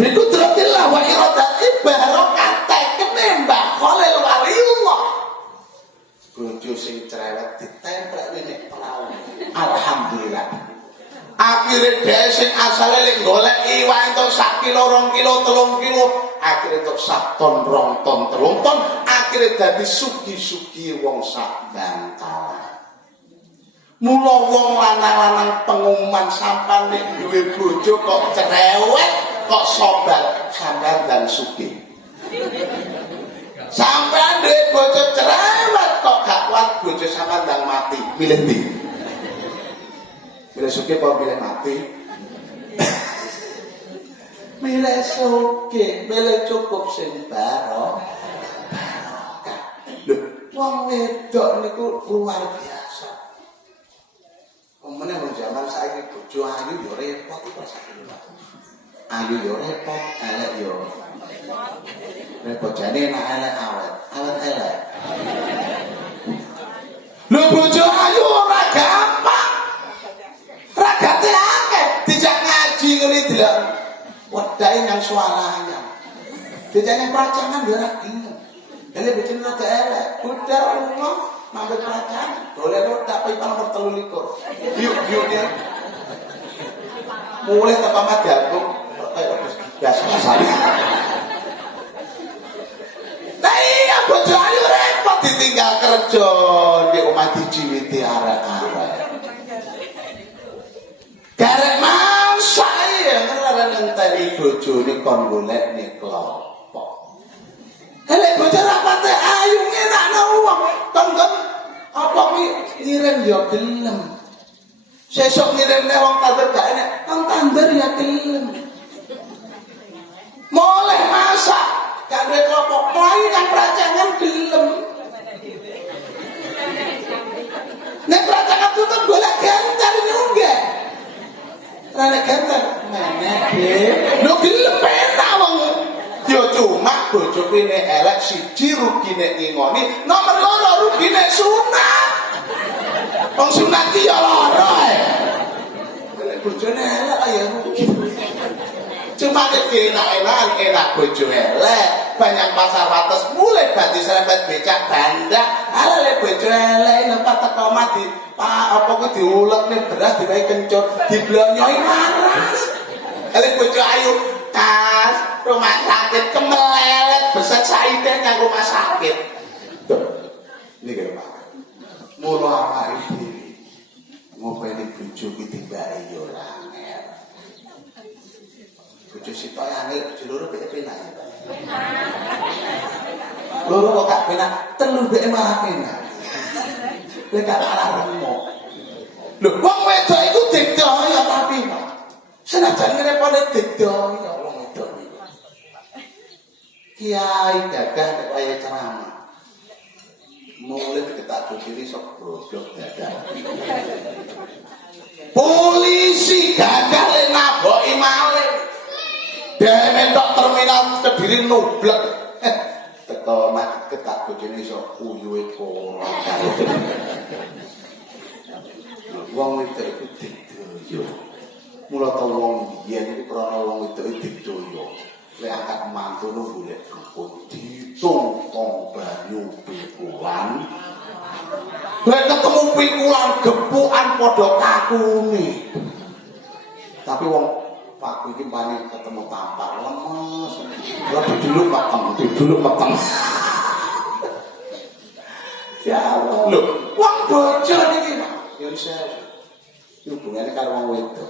Berikut teratilah wa iradati barokah tekene Mbah Khalil Waliullah. Bojo sing cerewet ditemplekne ning perahu. Alhamdulillah. Akhirnya dia sing asale lek golek iwak entuk 1 kilo, 2 kilo, 3 kilo, akhirnya entuk 1 ton, 2 ton, 3 ton, akhirnya dadi sugi-sugi wong sak Bangkalan. Mula wong lanang-lanang pengumuman sampane duwe bojo kok cerewet, kok sobal, sampean dan sugih. Sampean duwe bojo cerewet kok gak kuat bojo sampean ndang mati, milih ndi? Milih sugih apa milih mati? Milih sugih, milih cukup sing barokah. Lho, wong wedok niku luar biasa. Omene wong jaman saiki bojo ayu yo repot kok saiki. Ayu yo repot, elek yo repot jane nek elek awet elek. Lho bojo ayu ora gampang. Ragate akeh, dijak ngaji ngene delok. Wedahe nang suaranya. Dijak nang pracangan yo ora gelem. Dene bikin rada elek, budal lunga mampir pracangan. Boleh kok tak pipan nomor 23. Yuk ya. Mulai tekan madhaku biasa. Nah iya bojo ayu repot ditinggal kerja di omah dijiwiti arek-arek. Garek masak ya ngelarang ngenteni bojone kon golekne klopo. Elek bojo rapate ayu ngenakno wong kon apa ki ngirim ya gelem. Sesuk ngirimne wong tandur gak enek, wong tandur ya gelem. Moleh masak gak duwe klopo, mlayu nang pracangan gelem. Nek pracangan tutup golek gantar nyunggah. Nek gantar meneh nggih. Lho gelem penak wong. Ya cuma bojo kene elek siji rugine ngingoni, nomor 2 rugine sunat. Wong sunat ki ya lara. Nek bojone elek ya rugi. Cuma nek enak bojo elek, banyak pasar wates mulai bati serempet becak bandak. Ala lek bojo elek nek teko mati, apa ku diulekne beras diwehi kencur, diblonyoi waras. Elek bojo ayu tas rumah sakit kemelelet beset saide nang rumah sakit. Tuh. Niki Pak. Mula awake dhewe ngopeni bojo ki timbake yo angel. Bojo sitok angel, bojo loro pek penak. Loro kok gak penak, 3 pek malah penak. Lek gak remuk. Lho, wong wedok iku digdaya tapi senajan ngrepone digdaya wong wedok niku. Kiai gagah nek wayahe ceramah. Mulai diketak kiri sok goblok dadah. Polisi gagal lek naboki maling. Dene tok terminal Kediri nublek. Teko mak ketak bojone sok uyuhe ora karo. Wong wedok iku didoyo. Mula ta wong biyen iku krana wong wedok didoyo. Lek angkat mantu nu golek kebun ditungtong banyu pikulan. Lek ketemu pikulan gepukan padha kakune. Tapi wong Pak iki paling ketemu tampar lemes. Lebih dulu meteng. Ya Allah. Lho, wong bojo niki, Pak. Ya iso. Hubungane karo wong wedok.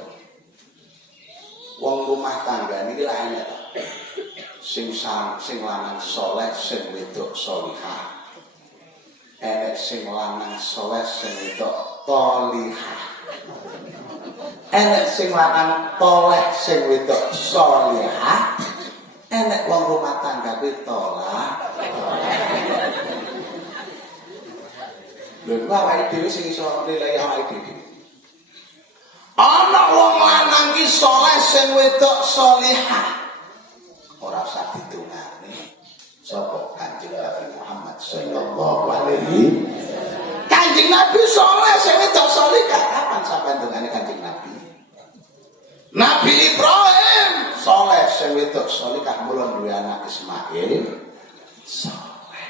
Wong rumah tangga niki lha enek to. Sing lanang saleh, sing wedok salihah. Enek sing lanang saleh, sing wedok tholihah. Enek sing lanang toleh, sing wedok salihah. Enek wong rumah tangga kuwi tolah. Lha awake dhewe sing iso nilai awake dhewe. Ana wong lanang ki saleh, sing wedok salihah. Ora usah ditungane. Sapa Kanjeng Nabi Muhammad sallallahu alaihi wasallam. Kanjeng Nabi saleh, sing wedok salihah. Kapan sampeyan dungane Kanjeng Nabi? Nabi Ibrahim saleh, sing wedok salihah, mula duwe anak Ismail saleh.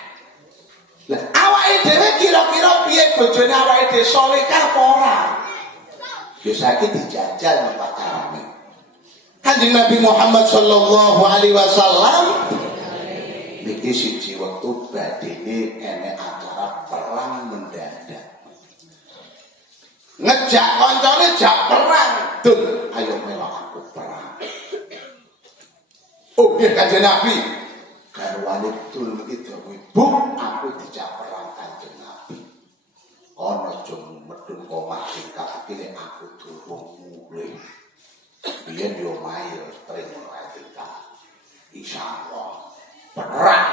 Lah awake dhewe kira-kira piye bojone awake dhewe salihah apa ora? Ya saiki dijajal pacarane. Kanjeng Nabi Muhammad sallallahu alaihi wasallam niki siji wektu badine enek acara perang mendadak. Ngejak koncone jak perang, dul ayo melok aku perang. Oh nggih Kanjeng Nabi. Garwane dul niki dawuh, "Bu, aku dijak perang Kanjeng Nabi." Ana jeng medun omah tingkat iki aku durung mulih. Biyen yo omahe yo terima wae tingkat. Insyaallah perang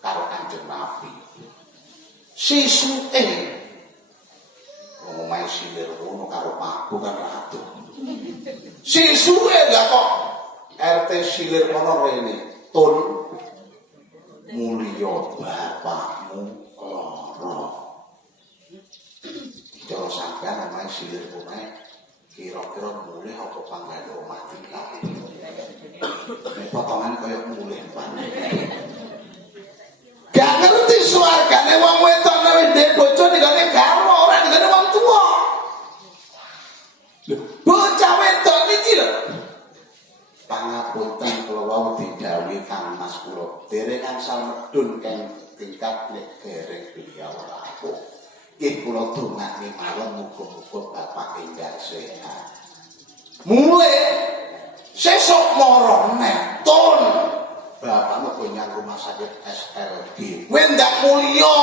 karo Kanjeng Nabi. Sisuke omahe silir ngono karo Pak bukan ratu. Sisuke lah kok RT silir kono rene. Tun mulya bapakmu lara. Cara sampean omahe silir omahe kira-kira mulih apa pangane omah tingkat. Nek potongan kaya mulih panen. Gak ngerti swargane wong wedok nek ndek bojo nggone garwa ora nggone wong tuwa. Lho, bocah wedok niki lho. Pangapunten kula wau didhawuhi Kang Mas kula. Dereng angsal medun keng tingkat nek dereng beliau rapuh. Nggih kula dongakne mawon muga-muga bapak enggal sehat. Mulai sesuk mara neton bapakmu punya rumah sakit SLG. Kowe ndak mulya.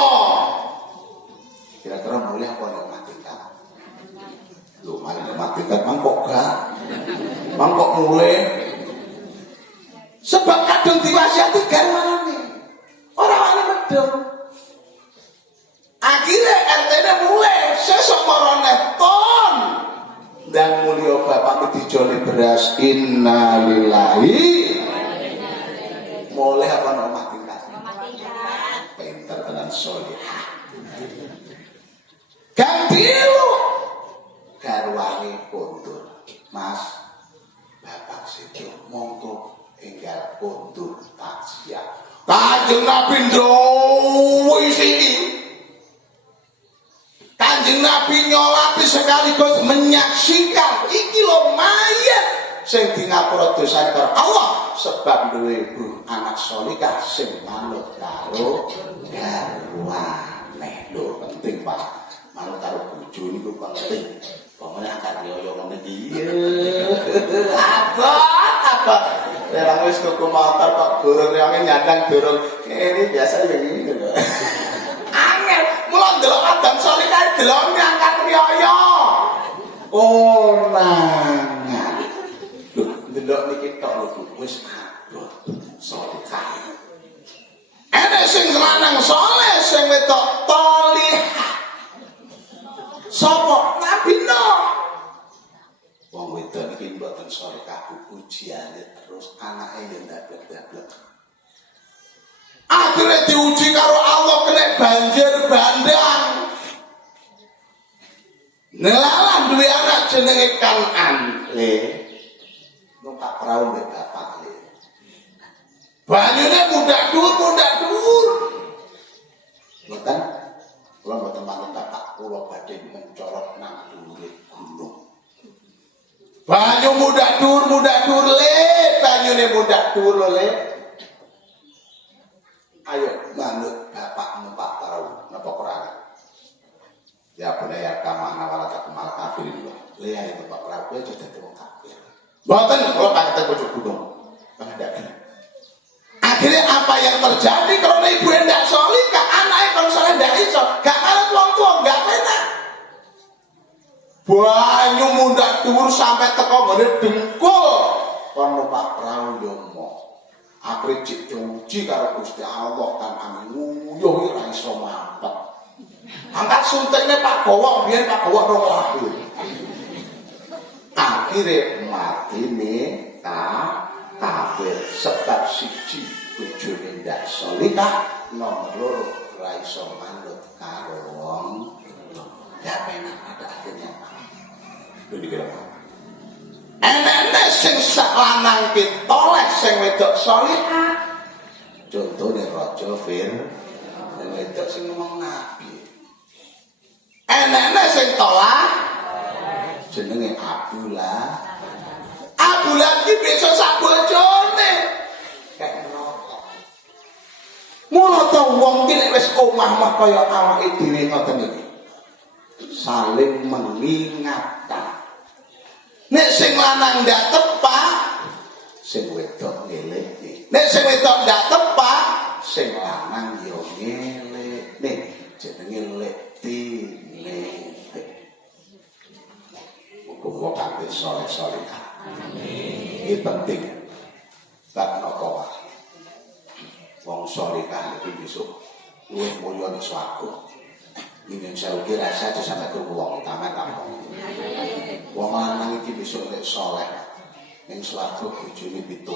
Kira-kira mulya apa nek mati kan? Lho, mari mati kan mangkok gak? Mangkok mulai. Sebab kadung diwasiati garwane. Ora wani medhun. Akhirnya RT-nya mulai sesuk marane ton dan mulia bapak dijoli beras innalillahi mulai apa nomah tingkat pinter tenan solihah gantilu garwangi kondur mas bapak situ monggo enggal kondur takziah Kanjeng Nabi ndawuh sini Kanjeng Nabi nyolati sekaligus menyaksikan iki lho mayat sing di ngapura dosane karo Allah sebab duwe anak salihah sing manut karo garwane. Lho penting Pak. Manut karo bojo niku penting. Pokoke angkat yo ngene iki. Apa? Ora wis tuku motor kok gorong rewange nyandang dorong. Ini biasa ya ngene lho. Angel, mula ndelok Adam salihah delok ngangkat riyaya. Oh, nangan. Lho, ndelok niki tok lho, wis abot salihah. Enek sing lanang saleh, sing wedok tholihah. Sapa? Nabi Nuh. Wong wedok iki mboten salihah ujiane terus anake yen ndablek-ndablek. Akhirnya diuji karo Allah kena banjir bandang. Nelalan duwe anak jenenge Kanan le. Numpak perahu mbek bapak le. Banyune mundak dhuwur. Mboten kula mboten manut bapak kula badhe mencolot nang dhuwure gunung. Banyu mundak dhuwur le, banyune mundak dhuwur le. Ayo manut bapak numpak perahu napa kurang. Ya budaya kamana wala takumal kafirin wa. Le ayo numpak perahu aja dadi wong kafir. Mboten kula paketan bojo gunung. Pengendaki. Akhirnya apa yang terjadi karena ibu ndak solihah, anaknya kalau soleh ndak iso, gak kalah wong tua, gak penak. Banyu mundak dhuwur sampai teko ngene dengkul. Kon numpak perahu yo mo. Akhire cek diuji karo Gusti Allah kan nguyuh ora iso mampet. Angkat suntikne Pak Gowok, biyen Pak Gowok ora kabeh. Akhire matine kafir sebab siji bojone ndak solihah, nomor loro ora iso manut karo wong ya penak pada akhirnya. Lho dikira enek sing sak lanang ki toleh sing wedok solihah. Contone Raja Fir sing wedok sing ngomong nabi. Enek sing toleh jenenge Abdullah. Abdullah ki besok sak bojone. Kayak neraka. Mula to wong ki nek wis omah-omah kaya awake dhewe ngoten iki. Saling mengingatkan. Nek sing lanang ndak tepak, sing wedok ngeleki. Nek sing wedok ndak tepak, sing lanang yo ngeleki. Jenenge letine. Muga kabeh saleh-salehah. Ini penting. Tak napa wae. Wong salehah iki besok luwih mulya ning swarga. Ini saya kira saja sampai ke wong utama kamu. Wong lanang iki besok nek saleh ning swarga bojone 70.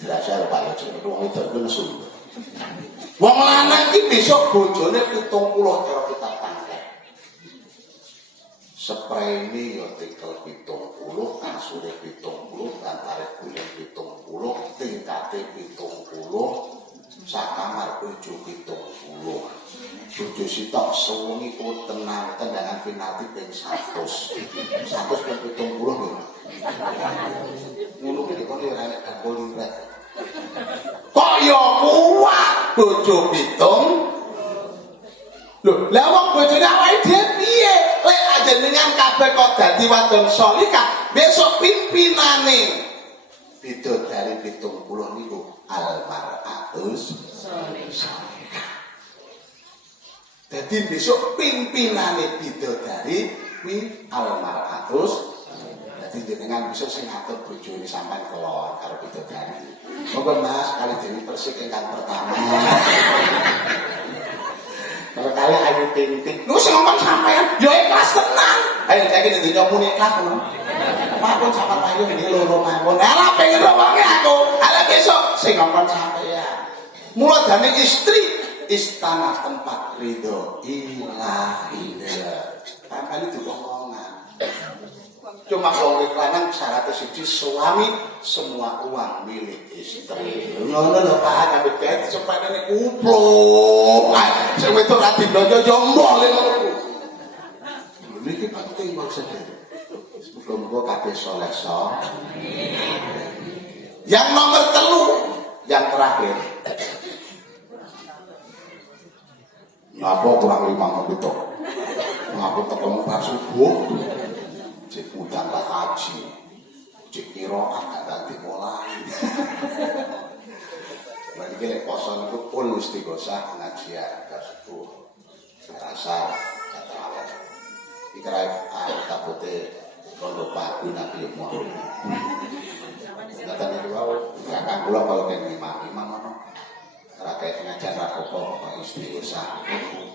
Dirasa Pak ya jenenge wong itu nesu. Wong lanang iki besok bojone 70 cara kita tangkep. Sprayne ya tekel 70, kasure 70, antare bulan 70, tingkate 70, sakamar bojo 70. Bojo sitok sewengi ku tenang tendangan penalti ping 100. 100 ping 70 lho. Ngono iki kok ora nek gol irek. Kok ya kuat bojo 7. Lho, lah wong bojone awake dhewe piye? Lek ajenengan kabeh kok dadi wadon salihah, besok pimpinane bidodari 70 niku almar'atus salihah. Dadi besok pimpinane bidodari kuwi almar'atus. Dadi jenengan besok sing ngatur bojone sampean kelon karo bidodari. Monggo Mas kali dene persik ingkang pertama. Kalau kali ayu ting-ting, lu sing ngomong sampean, yo ikhlas tenang. Ayo saiki ning dina muni ikhlas ngono. Mapun sampean ayu ngene loro mawon. Ala pengen wonge aku. Ala besok sing ngomong sampean. Mula dane istri istana tempat ridho ilahi. Sampeyan itu omongan. Cuma wong lanang syaratnya siji suami semua uang milik istri. Ngono lho Pak, kabeh dadi sepatene kupluk. Sing wedok ra diblojo jombol ngono. Niki penting maksud e. Muga-muga kabeh saleh-saleh. Yang nomor 3, yang terakhir. Napa kurang 5 menit tok. Ngaku ketemu pas subuh. Cek udang lah haji, cek kiroan gak dimulai. Berarti kita poson itu pun mesti gosah pengajian ke subuh. Rasa kata Allah. Dikerai kita putih kalau pagi Nabi Muhammad. Katanya dua, kakak pulang kalau kayak imam mana? Rakyat pengajian rapopo istighosah.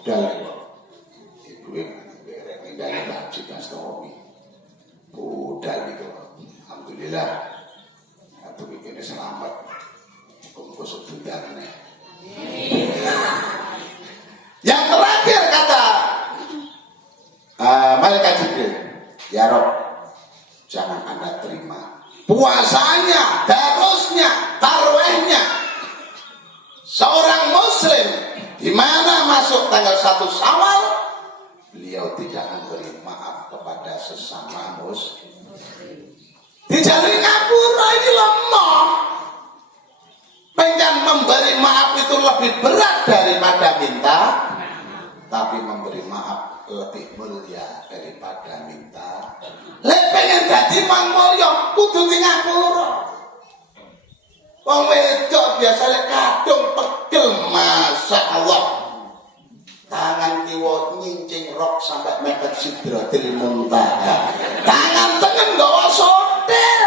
Udah ibu berek tinggal haji dan stomi. Udah gitu, alhamdulillah. Atau bikinnya selamat. Kumpul sebutan nih. Yang terakhir kata Ya Rob, jangan Anda terima puasanya, darusnya, tarwehnya seorang muslim di mana masuk tanggal 1 Syawal beliau tidak memberi maaf kepada sesama muslim. Di jalur ngapura ini lemah. Pengen memberi maaf itu lebih berat daripada minta, tapi memberi maaf lebih mulia daripada minta. Lek pengen dadi mang mulya kudu di ngapura. Wong wedok biasa lek kadung pegel, masyaallah. Tangan kiwa nyincing rok sampai mepet sidratil muntaha. Tangan tengen nggawa sotel.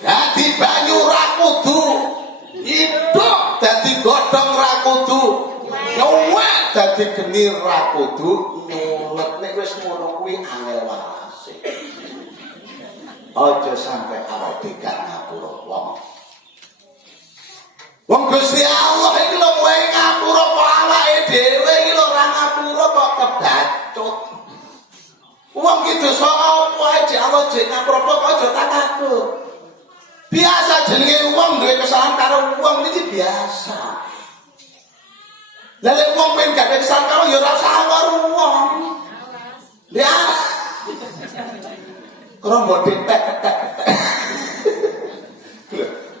Dadi banyu ra kudu iduk, dadi godhong ra kudu nyuwek, dadi geni ra kudu nyulet. Nek wis ngono kuwi angel walase. Aja sampe awake gak ngapura wong. Wong Gusti Allah iki lho kowe ngapura kok awake dhewe iki lho ora ngapura kok kebacut. Wong ki dosa apa ae jek Allah jek ngapura kok aja tak takut. Biasa jenenge wong duwe kesalahan karo wong iki biasa. Lah lek wong pengen gak kesalahan karo ya ora usah karo wong. Ya. Karo mbok tek-tek.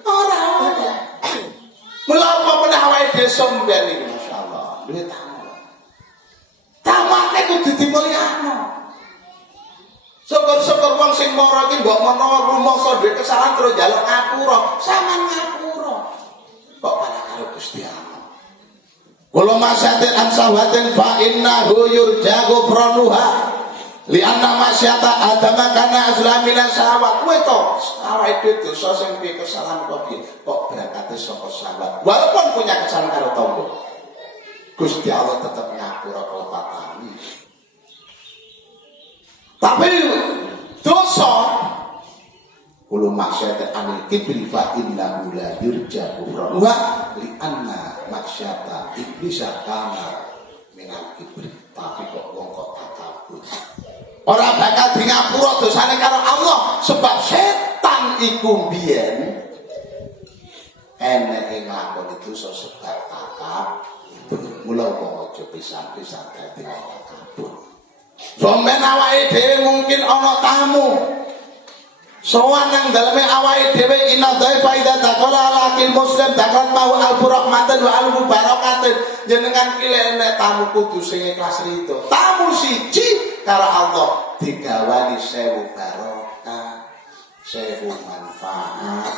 Ora ada. Mula apa meneh awake dhewe somben iki masyaallah. Duwe tamu. Tamake kudu dimulyakno. Syukur-syukur wong sing mara iki mbok menawa rumangsa duwe kesalahan terus njaluk ngapura, sampean ngapura. Kok malah karo Gusti Allah. Kula masyatin ansawatin fa innahu yurjagu pranuha. Lianna masyata adama kana azlamina syahwat. Kowe to awake dhewe dosa sing piye kesalahan kok piye? Kok berangkate saka syahwat. Walaupun punya kesalahan karo tangga. Gusti Allah tetep ngapura kok patani. Tapi dosa kulo maksiat anil kibri fa inna la yurja wa li anna maksiata iblis kana minal kibri. Tapi kok wong kok takabur. Ora bakal di ngapura dosane karo Allah sebab setan iku biyen eneke nglakoni dosa sebab takabur. Mula wong aja pisan-pisan dadi takabur. Sampeyan awake dhewe mungkin ana tamu. Sowan nang daleme awake dhewe inna dhaifa idza taqala alaqil muslim dakrat mau al-rahmatan wa al-barakatin. Jenengan ki nek tamu kudu sing ikhlas rido. Tamu siji karo Allah digawani 1000 barokah, 1000 manfaat.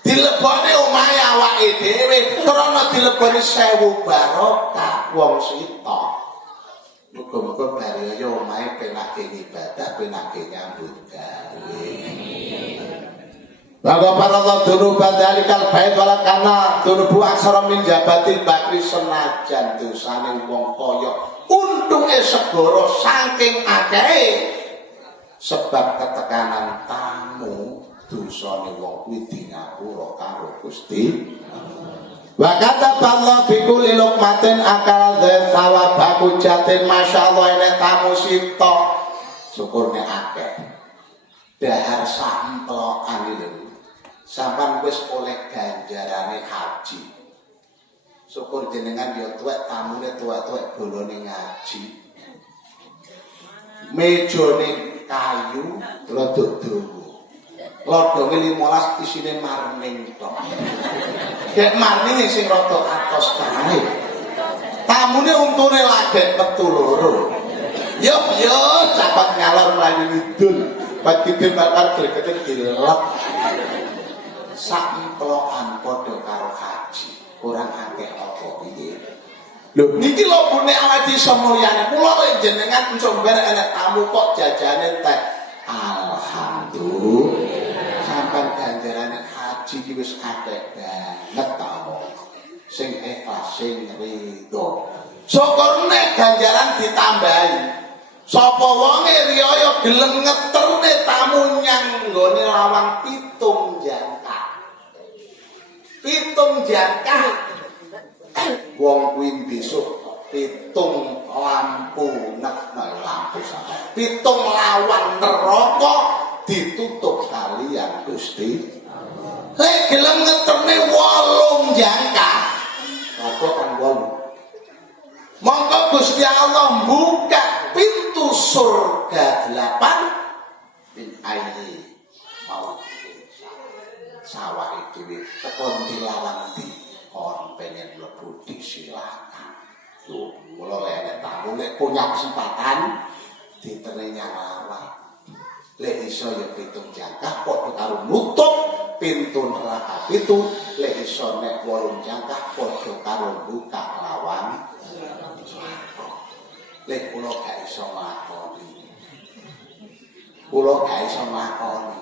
Dilebone omahe awake dhewe krana dilebone 1000 barokah wong sitok. Muga-muga bariyo omahe penake ibadah, penake nyambut gawe. Bahwa para dulu badalikal bait wala kana dunubu aksara min jabatil bakri senajan dosane wong kaya untunge segara saking akehe sebab ketekanan tamu dosane wong kuwi di ngapura karo Gusti. Wa kata Allah bikul ilukmatin akal dan sawabaku jatin masyaallah enek tamu sito syukurnya akeh dahar samplokan iki sampean wis oleh ganjarane haji. Syukur jenengan ya tuwek tamune tuwek-tuwek bolone ngaji. Mejane kayu rada dawa. Lodonge 15 isine marning tok. Dek marning sing rada atos kae. Tamune untune lagek metu loro. Yo capat ngalor mlayu ngidul. Pat kidul bakal gregete dilep. Samplokan padha karo haji. Kurang akeh apa piye. Lho niki lho bune awake iso mulyane. Kula lek jenengan sumber enek tamu kok jajane teh. Alhamdulillah. Sampai ganjaran haji iki wis akeh banget tamu. Sing ikhlas sing rido. Syukurne ganjaran ditambahi. Sapa wonge riyaya gelem ngeterne tamu nyang nggone lawang pitung jangka. Pitung jangka. Wong kuwi besok pitung lampu lampu sampe pitung lawan neraka ditutup kalian Gusti. Lek gelem ngeterne 8 jangkah aku kan 8 monggo Gusti Allah buka pintu surga 8 bin ayyi mau sawah itu tekon dilarang di on pengen mlebu silakan. Tuh kula lek tamu nek punya kesempatan diterenya lawan. Lek iso ya pitung jangkah padha karo nutup pintu neraka itu, lek iso nek 8 jangkah padha karo buka lawan swarga. Lek kula gak iso nglakoni. Kula gak iso nglakoni.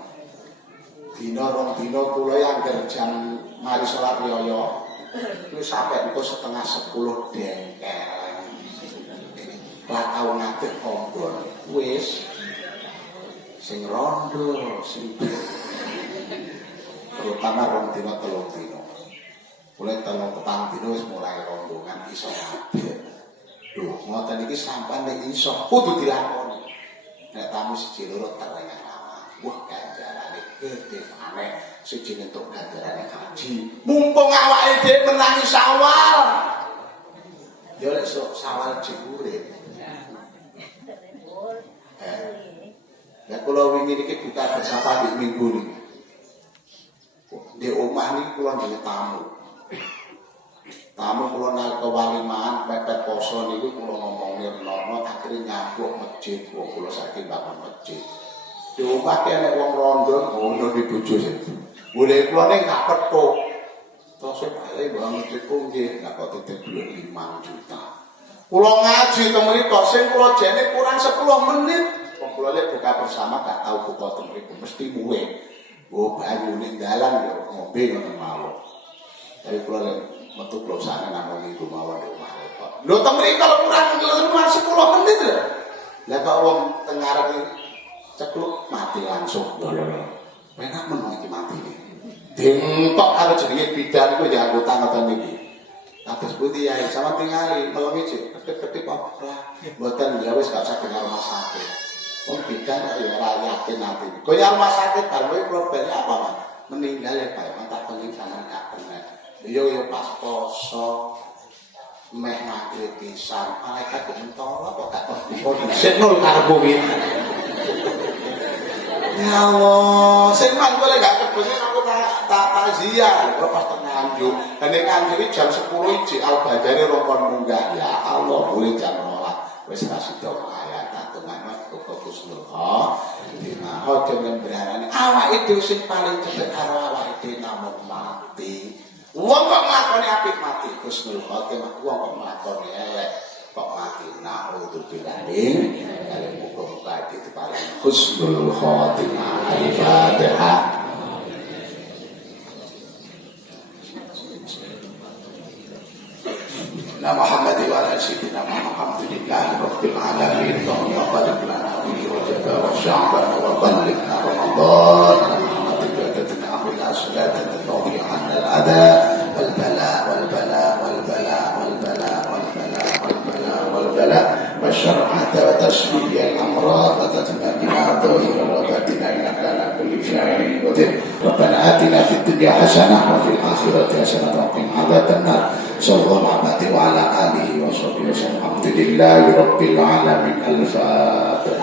Dina rong dina kula yang jam mari salat riyaya. Wis sampe engko setengah 10 dengkel. Lah tau ngadeg ombon. Wis sing rondo sing terutama rong dina 3 dina. Mulai 3 dina wis mulai rombongan iso ngadeg. Lho, ngoten iki sampean nek iso kudu dilakoni. Nek tamu siji loro terengan lama. Wah, ganjarane gede maneh. Siji entuk ganjarane haji. Mumpung awake dhewe menangi Syawal. Ya lek sok Syawal diurip. Ya kula wingi niki buka bersama di minggu niki. Di omah niki kula nduwe tamu. Tamu kula nalika walimahan pepet poso niku kula ngomong nirnono akhire nyambuk masjid, wong kula saking bangun masjid. Di omah ki nek wong rondo ngono di bojo sing. Boleh kula ning gak petuk. Terus bae bangun masjid ku nggih gak kok titip 5 juta. Kula ngaji temen sing kula jene kurang 10 menit. Wong kula lek buka bersama gak tau buka temen mesti muwe. Oh banyu ning dalan yo ngombe ngoten mawon. Tapi kula lek metu kula sana namung minggu mawon di omah repot. Lho temen kalau kurang 10 menit lho. Lah kok wong teng ngarep cekluk mati langsung. Lho. Enak men iki mati iki. Dentok karo jenenge bidan iku ya anggota ngoten iki. Kados pundi ya sama tingali melengi cek ketik-ketik kok ora. Mboten ya wis gak usah dengar rumah sakit. Wong bidan kok ya ora yakin nanti. Kok ya rumah sakit kan kowe problem apa, Mas? Meninggal ya Pak, mantap pengen sampean gak bener. Yo pas poso meh maghrib pisan, malaikat mentolo kok gak kok dhisik nol karo kowe. Ya Allah, sing man kowe gak kebene aku tak ziarah kok pas teng Nganjuk. Nek Nganjuk iki jam 10 ijik al-badari rongkon munggah. Ya Allah, boleh jam 12. Wis ra sida ayat atungan kok Gusnul Ha. Dina aja ngembrarane awake dhewe sing paling cedhek karo awake dhewe namung mati. Wong kok nglakoni apik mati Gusnul Khotimah, wong kok nglakoni elek kok mati. Nah, itu bilaning kali muga-muga diparing Husnul Khotimah. Al-Fatihah. Muhammad wa ala sayyidina Muhammadillah rabbil alamin wa barik lana fi wajha wa sya'ban wa ballighna ramadan Muhammadillah bila salatan tawbi anna al-adha wal bala wal bala wal bala wal bala wal bala wal bala wal bala wa syar'ata wa tashfiya al-amrad wa tatma'ina dhahira wa batina innaka ala kulli syai'in qadir. Rabbana atina fid dunya hasanah wa fil akhirati hasanah wa qina adzabannar. Sallallahu alaihi wa ala alihi wa sahbihi wa sallam. Alhamdulillahi rabbil alamin. Al-Fatihah.